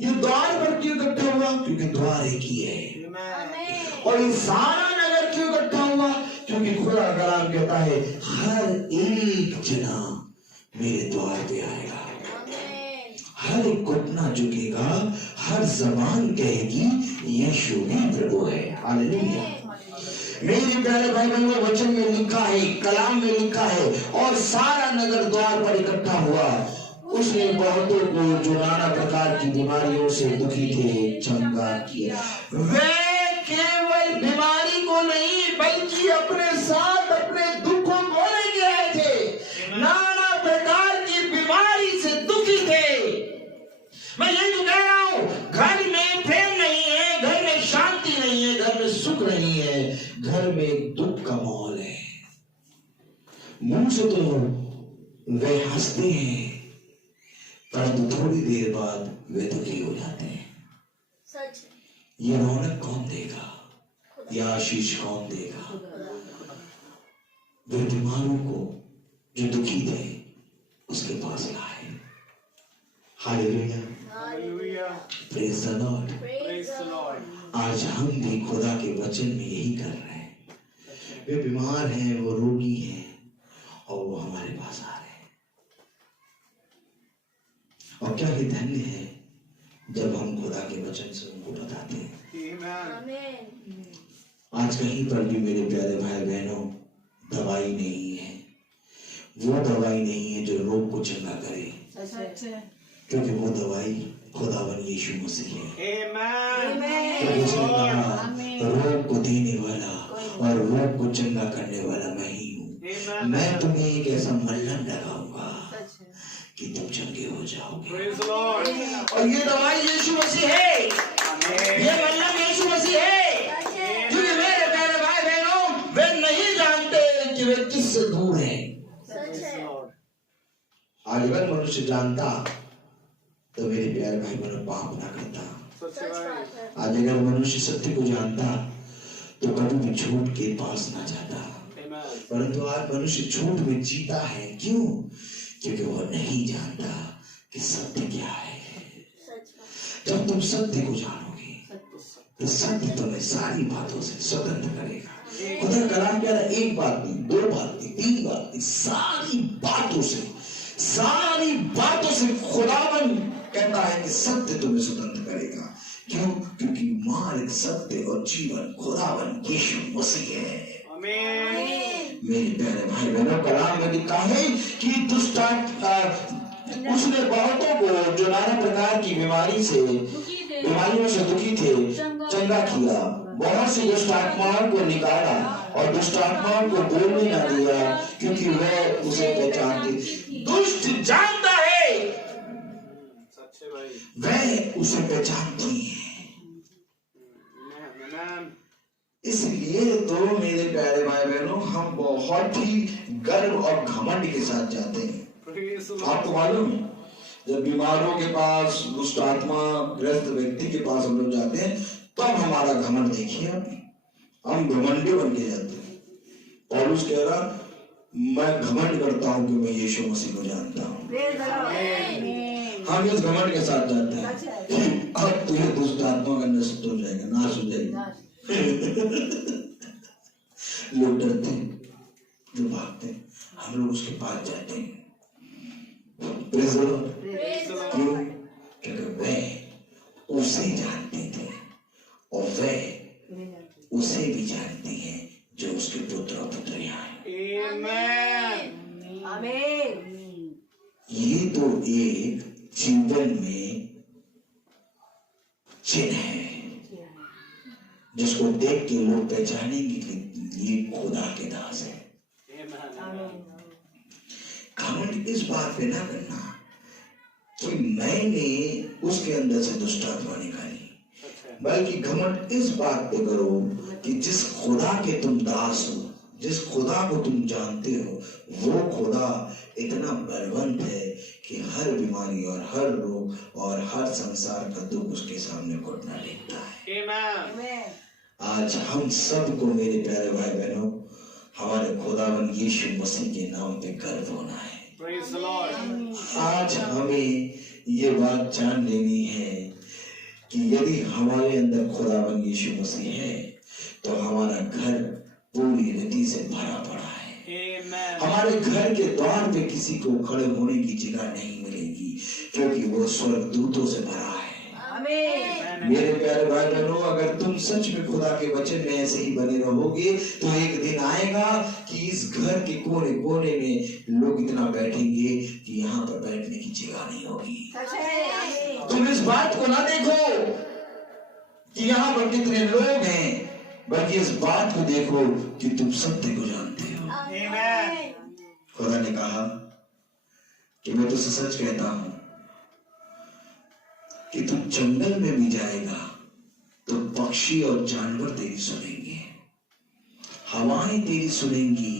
ये द्वार पर क्यों इकट्ठा हुआ? क्योंकि द्वार एक ही है। और ये सारा नगर क्यों इकट्ठा हुआ? क्योंकि खुदा कलाम कहता है हर एक जना मेरे द्वार पे आएगा, हर एक घुटना झुकेगा, हर जबान कहेगी यीशु ही प्रभु है। हालेलुया। मेरे प्यारे भाई बहनों, वचन में लिखा है, कलाम में लिखा है और सारा नगर द्वार पर इकट्ठा हुआ। उसने बहुतों को जो नाना प्रकार की बीमारियों से दुखी थे चंगा किया। वे केवल बीमारी को नहीं बल्कि अपने साथ से तो वे हंसते हैं, परंतु थोड़ी देर बाद वे दुखी हो जाते हैं। सच ये रौनक कौन देगा, यह आशीष कौन देगा? वे बीमारों को जो दुखी थे उसके पास लाए। Hallelujah, praise the Lord. Praise the Lord. आज हम भी खुदा के वचन में यही कर रहे हैं। वे बीमार हैं, वो रोगी हैं, और वो हमारे पास आ रहे हैं। और क्या ही धन्य है जब हम खुदा के वचन से उनको बताते हैं। आमीन। आज कहीं पर भी मेरे प्यारे भाई बहनों दवाई नहीं है, वो दवाई नहीं है जो रोग को चंगा करे, क्योंकि वो दवाई खुदावन यीशु मसीह है। तो उसने कहा, रोग को देने वाला और रोग को चंगा करने वाला मैं ही हूँ। मैं तुम्हें एक ऐसा मल्लम लगाऊंगा कि तुम चंगे हो जाओगे। और ये दवाई यीशु मसीह है, ये मल्लम यीशु मसीह है। क्योंकि मेरे प्यारे भाई बहनों, वे नहीं जानते कि वे किससे दूर हैं। सच है। आज अगर मनुष्य जानता तो मेरे प्यारे भाई बहनों पाप ना करता। सच बात है। आज अगर मनुष्य सत्य को जानता तो कभी भी झूठ के पास ना जाता, परंतु आज मनुष्य झूठ में जीता है। क्यों? क्योंकि वो नहीं जानता कि सत्य क्या है। सच बात। जब तुम सत्य को जानोगे तो सत्य तुम्हें सारी बातों से स्वतंत्र करेगा। खुदा कलाम प्यारा एक बात नहीं, दो बात नहीं, तीन बात नहीं, सारी बातों से खुदावन कहता है कि सत्य तुम्हें स्वतंत्र करेगा। क्यों? क्योंकि मार्ग, सत्य और जीवन खुदावन यीशु मसीह है। मेरे प्यारे भाई बहनों, कलाम में लिखा है कि उसने बहुतों को जो नाना प्रकार की बीमारियों से दुखी थे चंगा किया। बहुत सी दुष्ट आत्माओं को निकाला और दुष्ट आत्माओं को बोलने न दिया, क्योंकि वह उसे पहचानती थी। दुष्ट जानता है, वह उसे पहचानती है। इसलिए तो मेरे प्यारे भाई बहनों, हम बहुत ही गर्व और घमंड के साथ जाते हैं। आपको मालूम है, जब बीमारों के पास, दुष्ट आत्मा ग्रस्त व्यक्ति के पास हम लोग जाते हैं, तब हमारा घमंड देखिए, हम घमंडी बन के जाते हैं। पौलुस कह रहा, मैं घमंड करता हूं कि मैं यीशु मसीह को जानता हूं। हम इस घमंड के साथ जाते हैं। अब तो ये दुष्ट आत्मा का नष्ट हो जाएगा, नाश हो जाएगा। लोग डरते हैं, जो भागते हैं, हम लोग उसके पास जाते हैं। क्यों? क्योंकि वे उसे जानते थे और वे उसे भी जानते हैं जो उसके पुत्र और पुत्रियां हैं। ये तो एक जीवन में चिन्ह है जिसको देख के लोग पहचानेंगे कि ये खुदा के दास है। घमंड इस बात पे ना करना कि मैंने उसके अंदर से दुष्ट आत्मा निकाली, बल्कि घमंड इस बात पे करो कि जिस खुदा के तुम दास हो, जिस खुदा को तुम जानते हो, वो खुदा इतना बलवंत है कि हर बीमारी और हर रोग और हर संसार का दुख उसके सामने घुटना टेकता है। आज हम सबको मेरे प्यारे भाई बहनों, हमारे खुदावन यीशु मसीह के नाम पे गर्व होना है। आज हमें ये बात जान लेनी है कि यदि हमारे अंदर खुदावन यीशु मसीह है तो हमारा घर पूरी रीति से भरा पड़ा है। हमारे घर के द्वार पे किसी को खड़े होने की जगह नहीं मिलेगी, क्योंकि वो स्वर्गदूतों से भरा है। मेरे प्यारे भाई बहनों, अगर तुम सच में खुदा के वचन में ऐसे ही बने रहोगे तो एक दिन आएगा कि इस घर के कोने कोने में लोग इतना बैठेंगे कि यहाँ पर बैठने की जगह नहीं होगी। तुम इस बात को ना देखो कि यहाँ पर कितने लोग हैं, बल्कि इस बात को देखो कि तुम सत्य को जानते हो। खुदा ने कहा कि मैं तुझसे सच कहता हूं कि तू जंगल में भी जाएगा तो पक्षी और जानवर तेरी सुनेंगे, हवाएं तेरी सुनेंगी,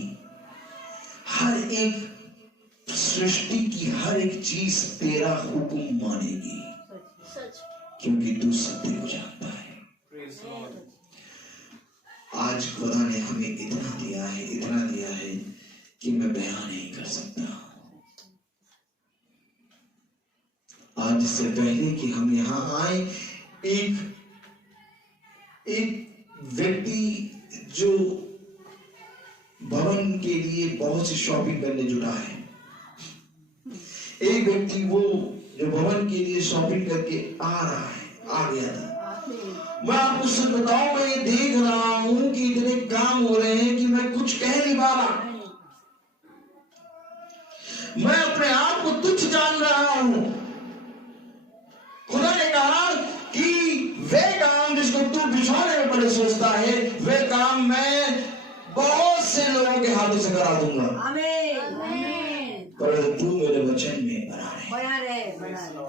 हर एक सृष्टि की हर एक चीज तेरा हुक्म मानेगी, सच क्योंकि तू सत्य को जानता है। आज खुदा ने हमें इतना दिया है कि मैं बयान नहीं कर सकता। आज से पहले कि हम यहाँ आए, एक व्यक्ति जो भवन के लिए बहुत सी शॉपिंग करने जुटा है, एक व्यक्ति वो जो भवन के लिए शॉपिंग करके आ गया था। मैं आपको सच बताऊं, मैं ये देख रहा हूं कि इतने काम हो रहे हैं कि मैं कुछ कह नहीं पा रहा। मैं अपने आप को तुच्छ जान रहा हूं। खुदा ने कहा कि वे काम जिसको तू बिछौने में पड़े सोचता है, वे काम मैं बहुत से लोगों के हाथों से करा दूंगा। आमीन आमीन। पर तू मेरे वचन में बना रहे।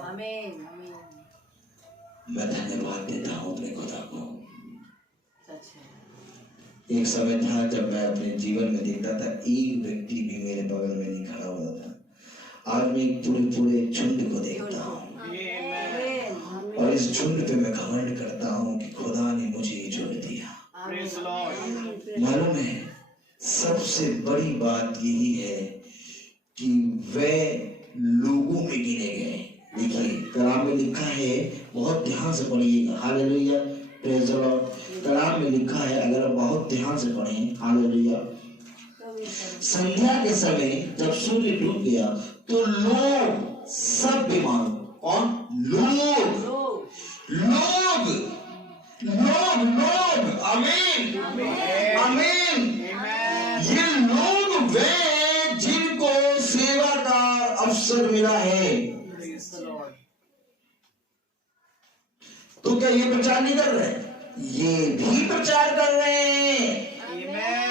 आमीन आमीन। मैं धन्यवाद देता हूं अपने खुदा को। सच है। एक समय था जब मैं अपने जीवन में देखता था एक व्यक्ति भी मेरे बगल में नहीं खड़ा हुआ था। आज मैं एक पूरे झुंड को देखता हूँ, और इस झुंड पे मैं घमंड करता हूँ कि खुदा ने मुझे ये झुंड दिया। मालूम है, सबसे बड़ी बात यही है कि वे लोगों में गिने गए। देखिए कलाम में लिखा है, बहुत ध्यान से पढ़िएगा। Hallelujah, praise the Lord. कलाम में लिखा है, अगर आप बहुत ध्यान से पढ़ें, हालेलुया, संध्या के समय जब सूर्य डूब गया तो लोग सब बीमार। कौन? लोग। आमीन आमीन। ये लोग वे जिनको सेवा का अवसर मिला है। तो क्या ये प्रचार नहीं कर रहे? ये भी प्रचार कर रहे हैं।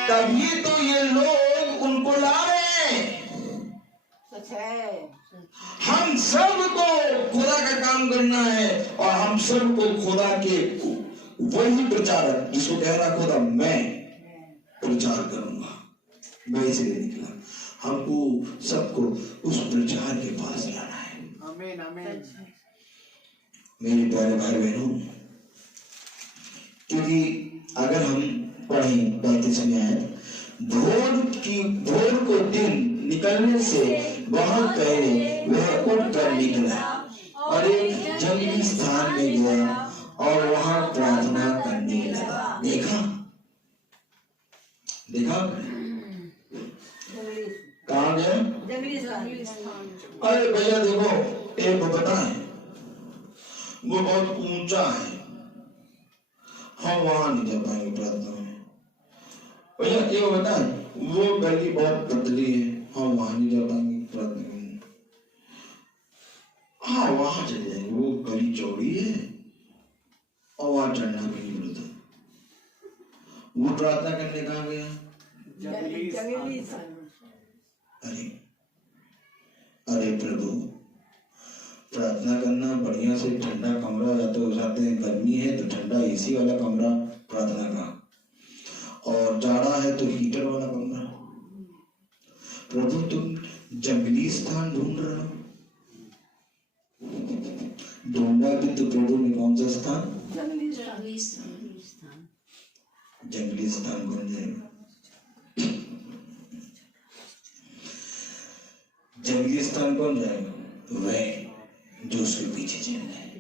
तभी तो ये लोग उनको ला रहे हैं। सच है। हम सबको खुदा का काम करना है, और हम सबको खुदा के वही प्रचारक जिसको कह रहा खुदा मैं प्रचार करूंगा, मैं इसलिए निकला। हमको सबको उस प्रचार के पास लाना है। आमीन आमीन। मेरे प्यारे भाई बहनों, क्योंकि अगर हम पढ़ें 35वें आयत, भोर को दिन निकलने से बहुत पहले वह उठ कर निकला और एक जंगली स्थान में गया और वहां प्रार्थना करने लगा। देखा कहाँ गया? अरे भैया देखो, एक बताएं, वो बहुत ऊंचा है, हम वहां नहीं जा पाएंगे प्रार्थना में। भैया ये बताएं, वो गली बहुत पतली है, हम वहां नहीं जा पाएंगे प्रार्थना में। हाँ वहां चले जाएंगे, वो गली चौड़ी है और वहां चढ़ना भी नहीं पड़ता। वो प्रार्थना करने कहाँ गया? अरे प्रभु, प्रार्थना करना बढ़िया से ठंडा कमरा, या तो जाते हैं गर्मी है तो ठंडा एसी वाला कमरा प्रार्थना का, और जाड़ा है तो हीटर वाला कमरा। प्रभु तुम जंगली स्थान ढूंढ रहे हो। ढूंढा भी तो प्रभु ने कौन सा स्थान? जंगली स्थान बन जाएगा। जंगली स्थान कौन जाएगा? वह जो उसके पीछे चल रहे हैं।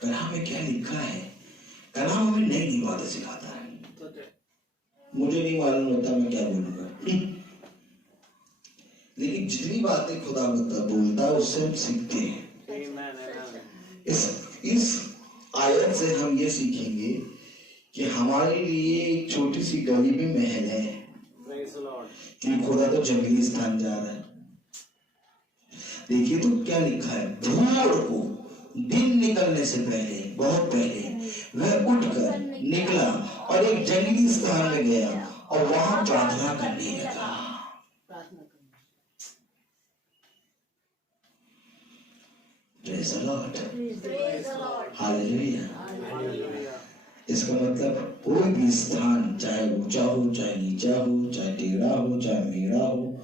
कलाम में क्या लिखा है? कलाम हमें नई नई बातें सिखाता है। मुझे नहीं मालूम होता मैं क्या बोलूंगा, लेकिन जितनी बातें खुदा बोलता है उससे हम सीखते हैं। इस आयत से हम ये सीखेंगे कि हमारे लिए एक छोटी सी गली में महल है, कि खुदा तो जंगली स्थान जा रहा है। देखिए तो क्या लिखा है, भोर को दिन निकलने से पहले, बहुत पहले वह उठकर निकला और एक जंगली स्थान में गया और वहां प्रार्थना करने लगा। Praise the Lord. Praise the Lord. Hallelujah. इसका मतलब कोई भी स्थान, चाहे ऊंचा हो, चाहे नीचा हो, चाहे टेढ़ा हो, चाहे मेढ़ा हो,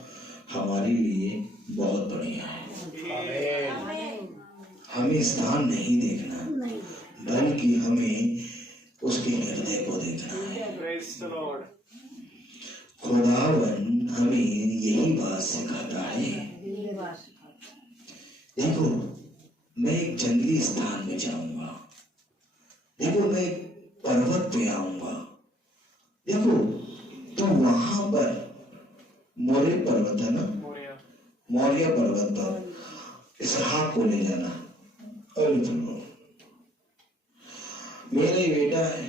हमारे लिए बहुत बढ़िया है। हमें स्थान नहीं देखना, बल्कि हमें उसके हृदय को देखना है। खुदावन हमें यही बात सिखाता है। देखो, मैं एक जंगली स्थान में जाऊंगा, देखो मैं एक पर्वत पे आऊंगा, देखो तो वहां पर मौर्य पर्वत है ना, मौर्य पर्वत पर इसहाक को ले जाना। अरे बोलो, मेरा ही बेटा है,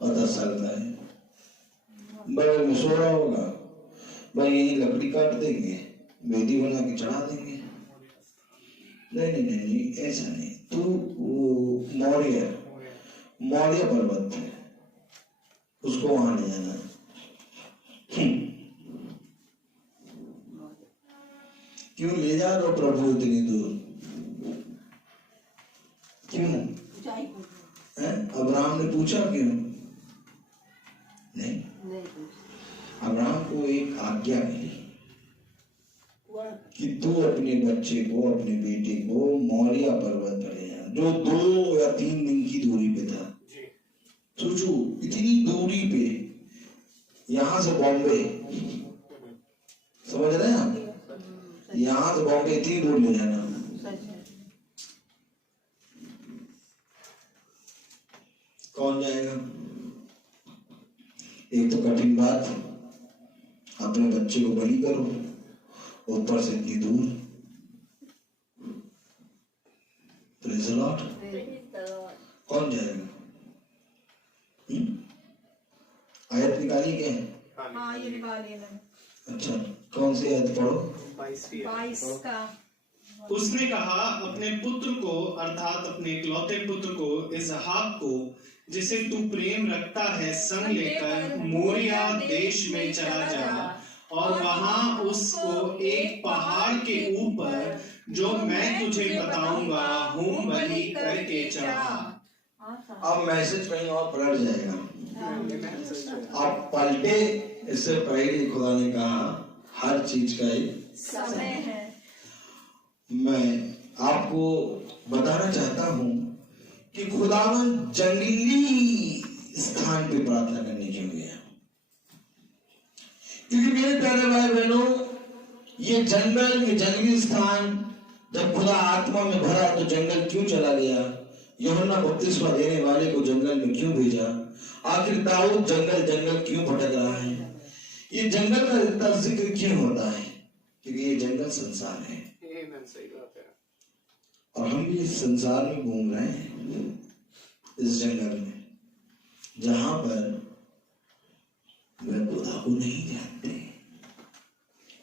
और 10 साल का है, बगल में सो रहा होगा, भाई यही लकड़ी काट देंगे, वेदी बना के चढ़ा देंगे। नहीं नहीं नहीं नहीं, ऐसा नहीं। तू वो मौर्य पर्वत है, उसको वहां ले जाना। क्यों ले जा रहे हो प्रभु इतनी दूर? क्यों? अब्राहम ने पूछा क्यों? नहीं, अब्राहम को एक आज्ञा मिली कि तू अपने बच्चे को, अपने बेटे को मौर्य पर्वत पर ले जा, जो 2 या 3 दिन की दूरी पे था। सोचो, इतनी दूरी पे, यहां से बॉम्बे, समझ रहे हैं आप? यहां से बॉम्बे इतनी दूर ले जाना, कौन जाएगा? एक तो कठिन बात, अपने बच्चे को बलि करो, ऊपर से इतनी दूर। Praise the Lord. कौन जाएगा? आयत निकाली क्या है? हाँ, ये निकालिए मैंने। अच्छा, कौन सी आयत पढ़ो? 22 का। उसने कहा, अपने पुत्र को अर्थात अपने इकलौते पुत्र को इसहाक को, जिसे तू प्रेम रखता है, संग लेकर मोरिया देश में चला जा, और वहां उसको एक पहाड़ के ऊपर, जो मैं तुझे बताऊंगा, होम बलि करके चढ़ा। अब मैसेज कहीं और पलट जाएगा। आप पलटे, इससे पहले खुदा ने कहा हर चीज का एक समय है। मैं आपको बताना चाहता हूं कि खुदावन जंगली स्थान पे प्रार्थना करने क्यों गया? क्योंकि मेरे प्यारे भाई बहनों, ये जंगली स्थान, जब खुदा आत्मा में भरा तो जंगल क्यों चला गया? यूहन्ना बपतिस्मा देने वाले को जंगल में क्यों भेजा? आखिर दाऊद जंगल क्यों भटक रहा है? ये जंगल का इतना जिक्र क्यों होता है? क्योंकि ये जंगल संसार है, और हम भी इस संसार में घूम रहे हैं, इस जंगल में, जहां पर वे खुदा को नहीं जानते।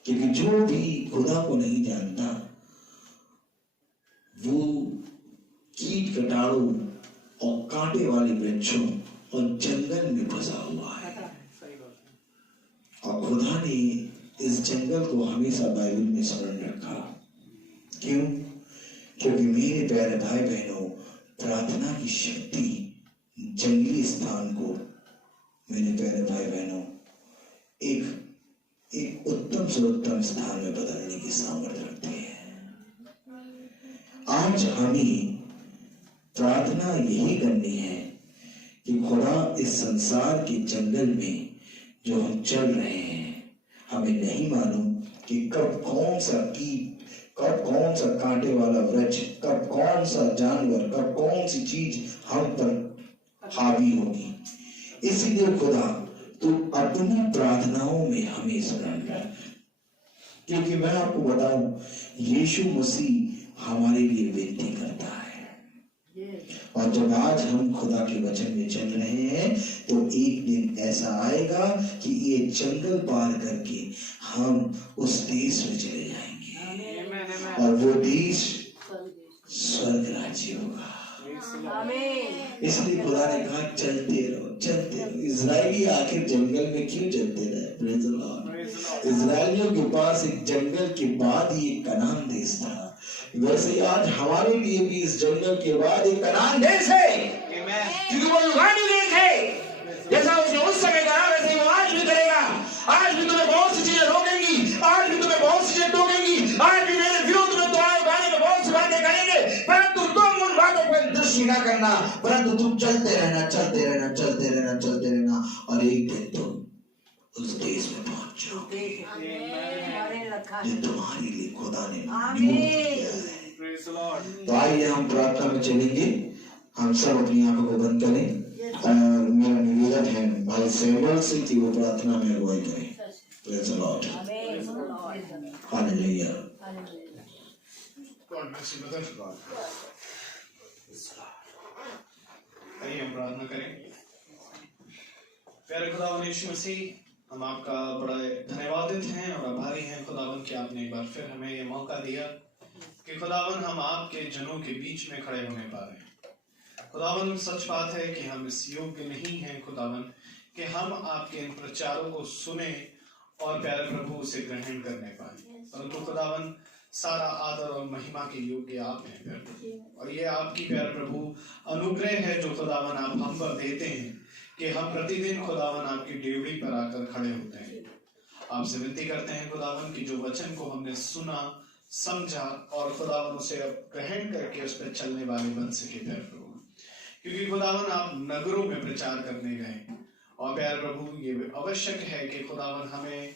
क्योंकि जो भी खुदा को नहीं जानता, वो कीट कटाड़ू और कांटे वाले वृक्षों और जंगल में फंसा हुआ है। और खुदा ने इस जंगल को हमेशा बाइबल में स्मरण रखा। क्यों? क्योंकि मेरे प्यारे भाई बहनों, प्रार्थना की शक्ति जंगली स्थान को, मेरे प्यारे भाई बहनों, एक उत्तम से उत्तम स्थान में बदलने की सामर्थ्य रखती है। आज हमें प्रार्थना यही करनी है कि खुदा, इस संसार के जंगल में जो हम चल रहे हैं, हमें नहीं मालूम कि कब कौन सा कीट, कब कौन सा कांटे वाला वृक्ष, कब कौन सा जानवर, कब कौन सी चीज हम पर हावी होगी। इसीलिए खुदा, तू अपनी प्रार्थनाओं में हमें स्मरण रख। क्योंकि मैं आपको बताऊं, यीशु मसीह हमारे लिए विनती करता है, और जब आज हम खुदा के वचन में चल रहे हैं, तो एक दिन ऐसा आएगा कि ये जंगल पार करके हम उस देश में चले जाएंगे, और वो देश स्वर्ग राज्य होगा। इसलिए खुदा ने कहा, चलते रहो, चलते रहो। इजरायली आखिर जंगल में क्यों चलते रहे? Praise the Lord. इजरायलियों के पास एक जंगल के बाद ही एक कनान देश था। वैसे आज हमारे लिए भी इस जंगल के बाद एक कनान देश है। क्योंकि वो युगानुयुग है। जैसा उसने उस समय कहा वैसे ही वो आज भी करेगा। आज भी तुम्हें बहुत सी चीजें रोकेंगी, आज भी तुम्हें बहुत सी चीजें टोकेंगी, आज भी मेरे विरोध में तुम्हारे बारे में बहुत सी बातें करेंगे, परंतु तुम उन बातों पर दृष्टि न करना, परंतु तुम चलते रहना, चलते रहना, चलते रहना, चलते रहना, और एक दिन तुम उस देश में पहुंच जाओगे जो तुम्हारे लिए खुदा ने नियुक्त किया है। तो आइए हम प्रार्थना में चलेंगे। हम सब अपनी आंखों को बंद करें और मेरा निवेदन है भाई सैमुअल से कि वो प्रार्थना में अगुवाई करें। Praise the Lord, hallelujah. God bless you brother. आइए हम प्रार्थना करें। प्यारे खुदावन यीशु मसीह, हम आपका बड़ा धन्यवादित हैं और आभारी हैं खुदावन कि आपने एक बार फिर हमें ये मौका दिया कि खुदावन हम आपके जनों के बीच में खड़े होने पा रहे हैं। खुदावन सच बात है कि हम इस योग्य नहीं हैं खुदावन कि हम आपके इन प्रचारों को सुने और प्यारे प्रभु उसे ग्रहण करने पाए, परंतु खुदावन सारा आदर और महिमा के योग्य आप हैं प्यारे प्रभु। और ये आपकी प्यारे प्रभु अनुग्रह है जो खुदावन आप हम पर देते हैं कि हम प्रतिदिन खुदावन आपकी डेवड़ी पर आकर खड़े होते हैं। आपसे विनती करते हैं खुदावन कि जो वचन को हमने सुना, समझा और खुदावन उसे अब ग्रहण करके उस पर चलने वाले बन सके प्यारे प्रभु। क्योंकि खुदावन आप नगरों में प्रचार करने गए और प्यारे प्रभु ये आवश्यक है कि खुदावन हमें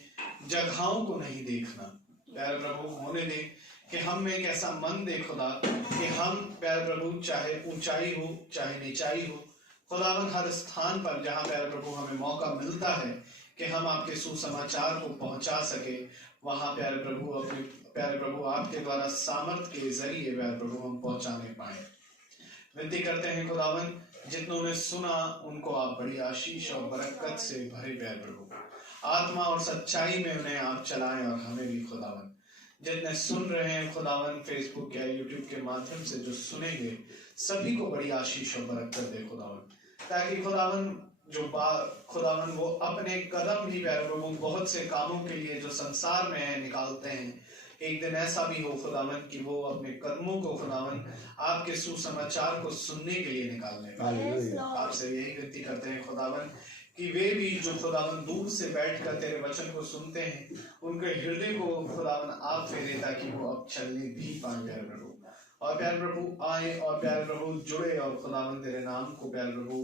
जगहों को नहीं देखना, प्यारे प्रभु होने दे कि हम में एक ऐसा मन दे खुदा कि हम प्यारे प्रभु चाहे ऊंचाई हो चाहे नीचाई हो खुदावन हर स्थान पर जहां प्यारे प्रभु हमें मौका मिलता है कि हम आपके सुसमाचार को पहुंचा सके, वहां प्यारे प्रभु अपने प्यारे प्रभु आपके द्वारा सामर्थ्य के जरिए प्यारे प्रभु हम पहुंचाने पाए। विनती करते हैं खुदावन जितनों ने सुना उनको आप बड़ी आशीष और बरकत से भरे प्यारे प्रभु, आत्मा और सच्चाई में उन्हें आप चलाएं और हमें भी खुदावन जितने सुन रहे हैं खुदावन फेसबुक या यूट्यूब के माध्यम से जो सुनेंगे सभी को बड़ी आशीष और बरकत दे खुदावन, ताकि खुदावन जो खुदावन वो अपने कदम भी प्यारे प्रभु बहुत से कामों के लिए जो संसार में है निकालते हैं, एक दिन ऐसा भी हो खुदावन कि वो अपने कदमों को खुदावन आपके सुसमाचार को सुनने के लिए निकालने पाए। आपसे यही विनती करते हैं खुदावन कि वे भी जो खुदावन दूर से बैठकर तेरे वचन को सुनते हैं उनके हृदय को खुदावन आप फेरे ताकि वो अब चलने भी पाए प्यारे प्रभु, और प्यारे प्रभु आए और प्यारे प्रभु जुड़े और खुदावन तेरे नाम को प्यारे प्रभु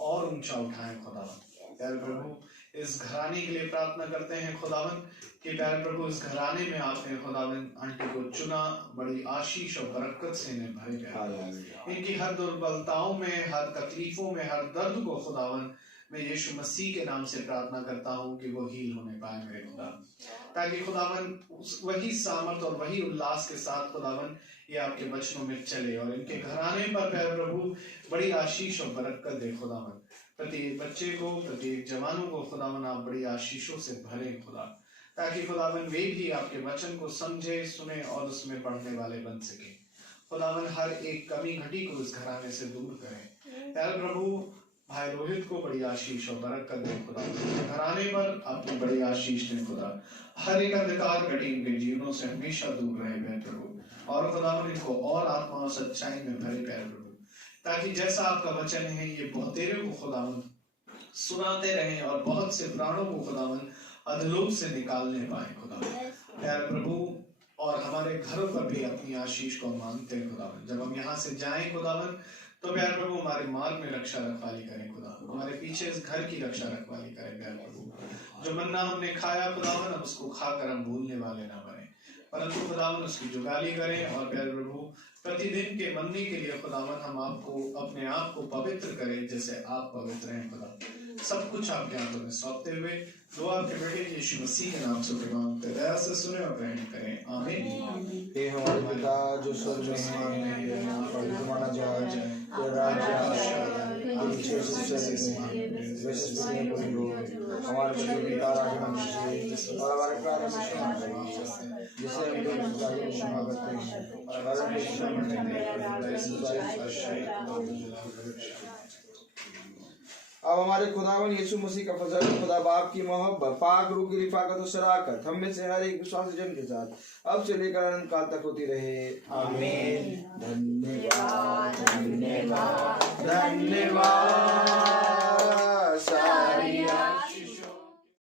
और ऊंचा उठाएं खुदावन। प्यारे प्रभु इस घराने के लिए प्रार्थना करते हैं खुदावन कि प्यारे प्रभु इस घराने में आपने खुदावन आंटी को चुना, बड़ी आशीष और बरकत से इन्हें भरे प्यारे, इनकी हर दुर्बलताओं में, हर तकलीफों में, हर दर्द को खुदावन मैं यीशु मसीह के नाम से प्रार्थना करता हूँ कि वो हील होने पाए मेरे खुदा, ताकि खुदावन वही सामर्थ और वही उल्लास के साथ खुदावन ये आपके वचनों में चले और इनके घराने पर प्यारे प्रभु बड़ी आशीष और बरकत दे खुदावन। प्रत्येक बच्चे को, प्रत्येक जवानों को खुदावन आप बड़ी आशीषों से भरे खुदा, ताकि खुदावन वे भी आपके वचन को समझे, सुने और उसमें पढ़ने वाले बन सके। खुदावन हर एक कमी घटी को इस घराने से दूर करें। प्यारे प्रभु भाई रोहित को बड़ी आशीष और बरकत दे खुदा, घराने पर अपनी बड़ी आशीष दे खुदा, हर एक अंधकार घटी इनके जीवनों से हमेशा दूर रहे प्यारे प्रभु, और खुदावन इनको और आत्मा और सच्चाई में भरे प्यारे प्रभु, ताकि जैसा आपका वचन है ये बहुतेरे को खुदावन सुनाते रहें और बहुत से प्राणों को खुदावन अधलोक से निकालने पाए खुदावन प्यारे प्रभु, और हमारे घरों पर भी अपनी आशीष को मांगते हैं खुदावन। जब हम यहाँ से जाएं खुदावन तो प्यारे प्रभु हमारे मार्ग में रक्षा रखवाली करें खुदा, हमारे पीछे इस घर की रक्षा रखवाली करें प्यारे प्रभु। जो मन्ना हमने खाया खुदावन अब उसको खाकर हम भूलने वाले ना बने, परंतु खुदावन उसकी जुगाली करें और प्यारे प्रभु प्रतिदिन के मन्ने के लिए खुदावन हम आपको अपने आप को पवित्र करें जैसे आप पवित्र हैं खुदा। सब कुछ आपके हाथों में सौंपते हुए दुआ आपके बेटे यीशु मसीह के नाम से मांगते दया से सुने और ग्रहण करें, आमीन। हे हमारे पिता जो स्वर्ग में है, पवित्र माना जाए, तेरा राज्य आए, तेरी हमारे पिता राज्य मनुष्य और हमारे प्यारे से क्षमा करें जिसे हम क्षमा करते हैं और हमारे अब हमारे खुदावन यीशु मसीह का फजल, खुदा बाप की मोहब्बत, पाक रूह की रिफाकत और शराकत हम में से हर एक विश्वासी जन के साथ अब से लेकर अनंत काल तक होती रहे, आमीन। धन्यवाद।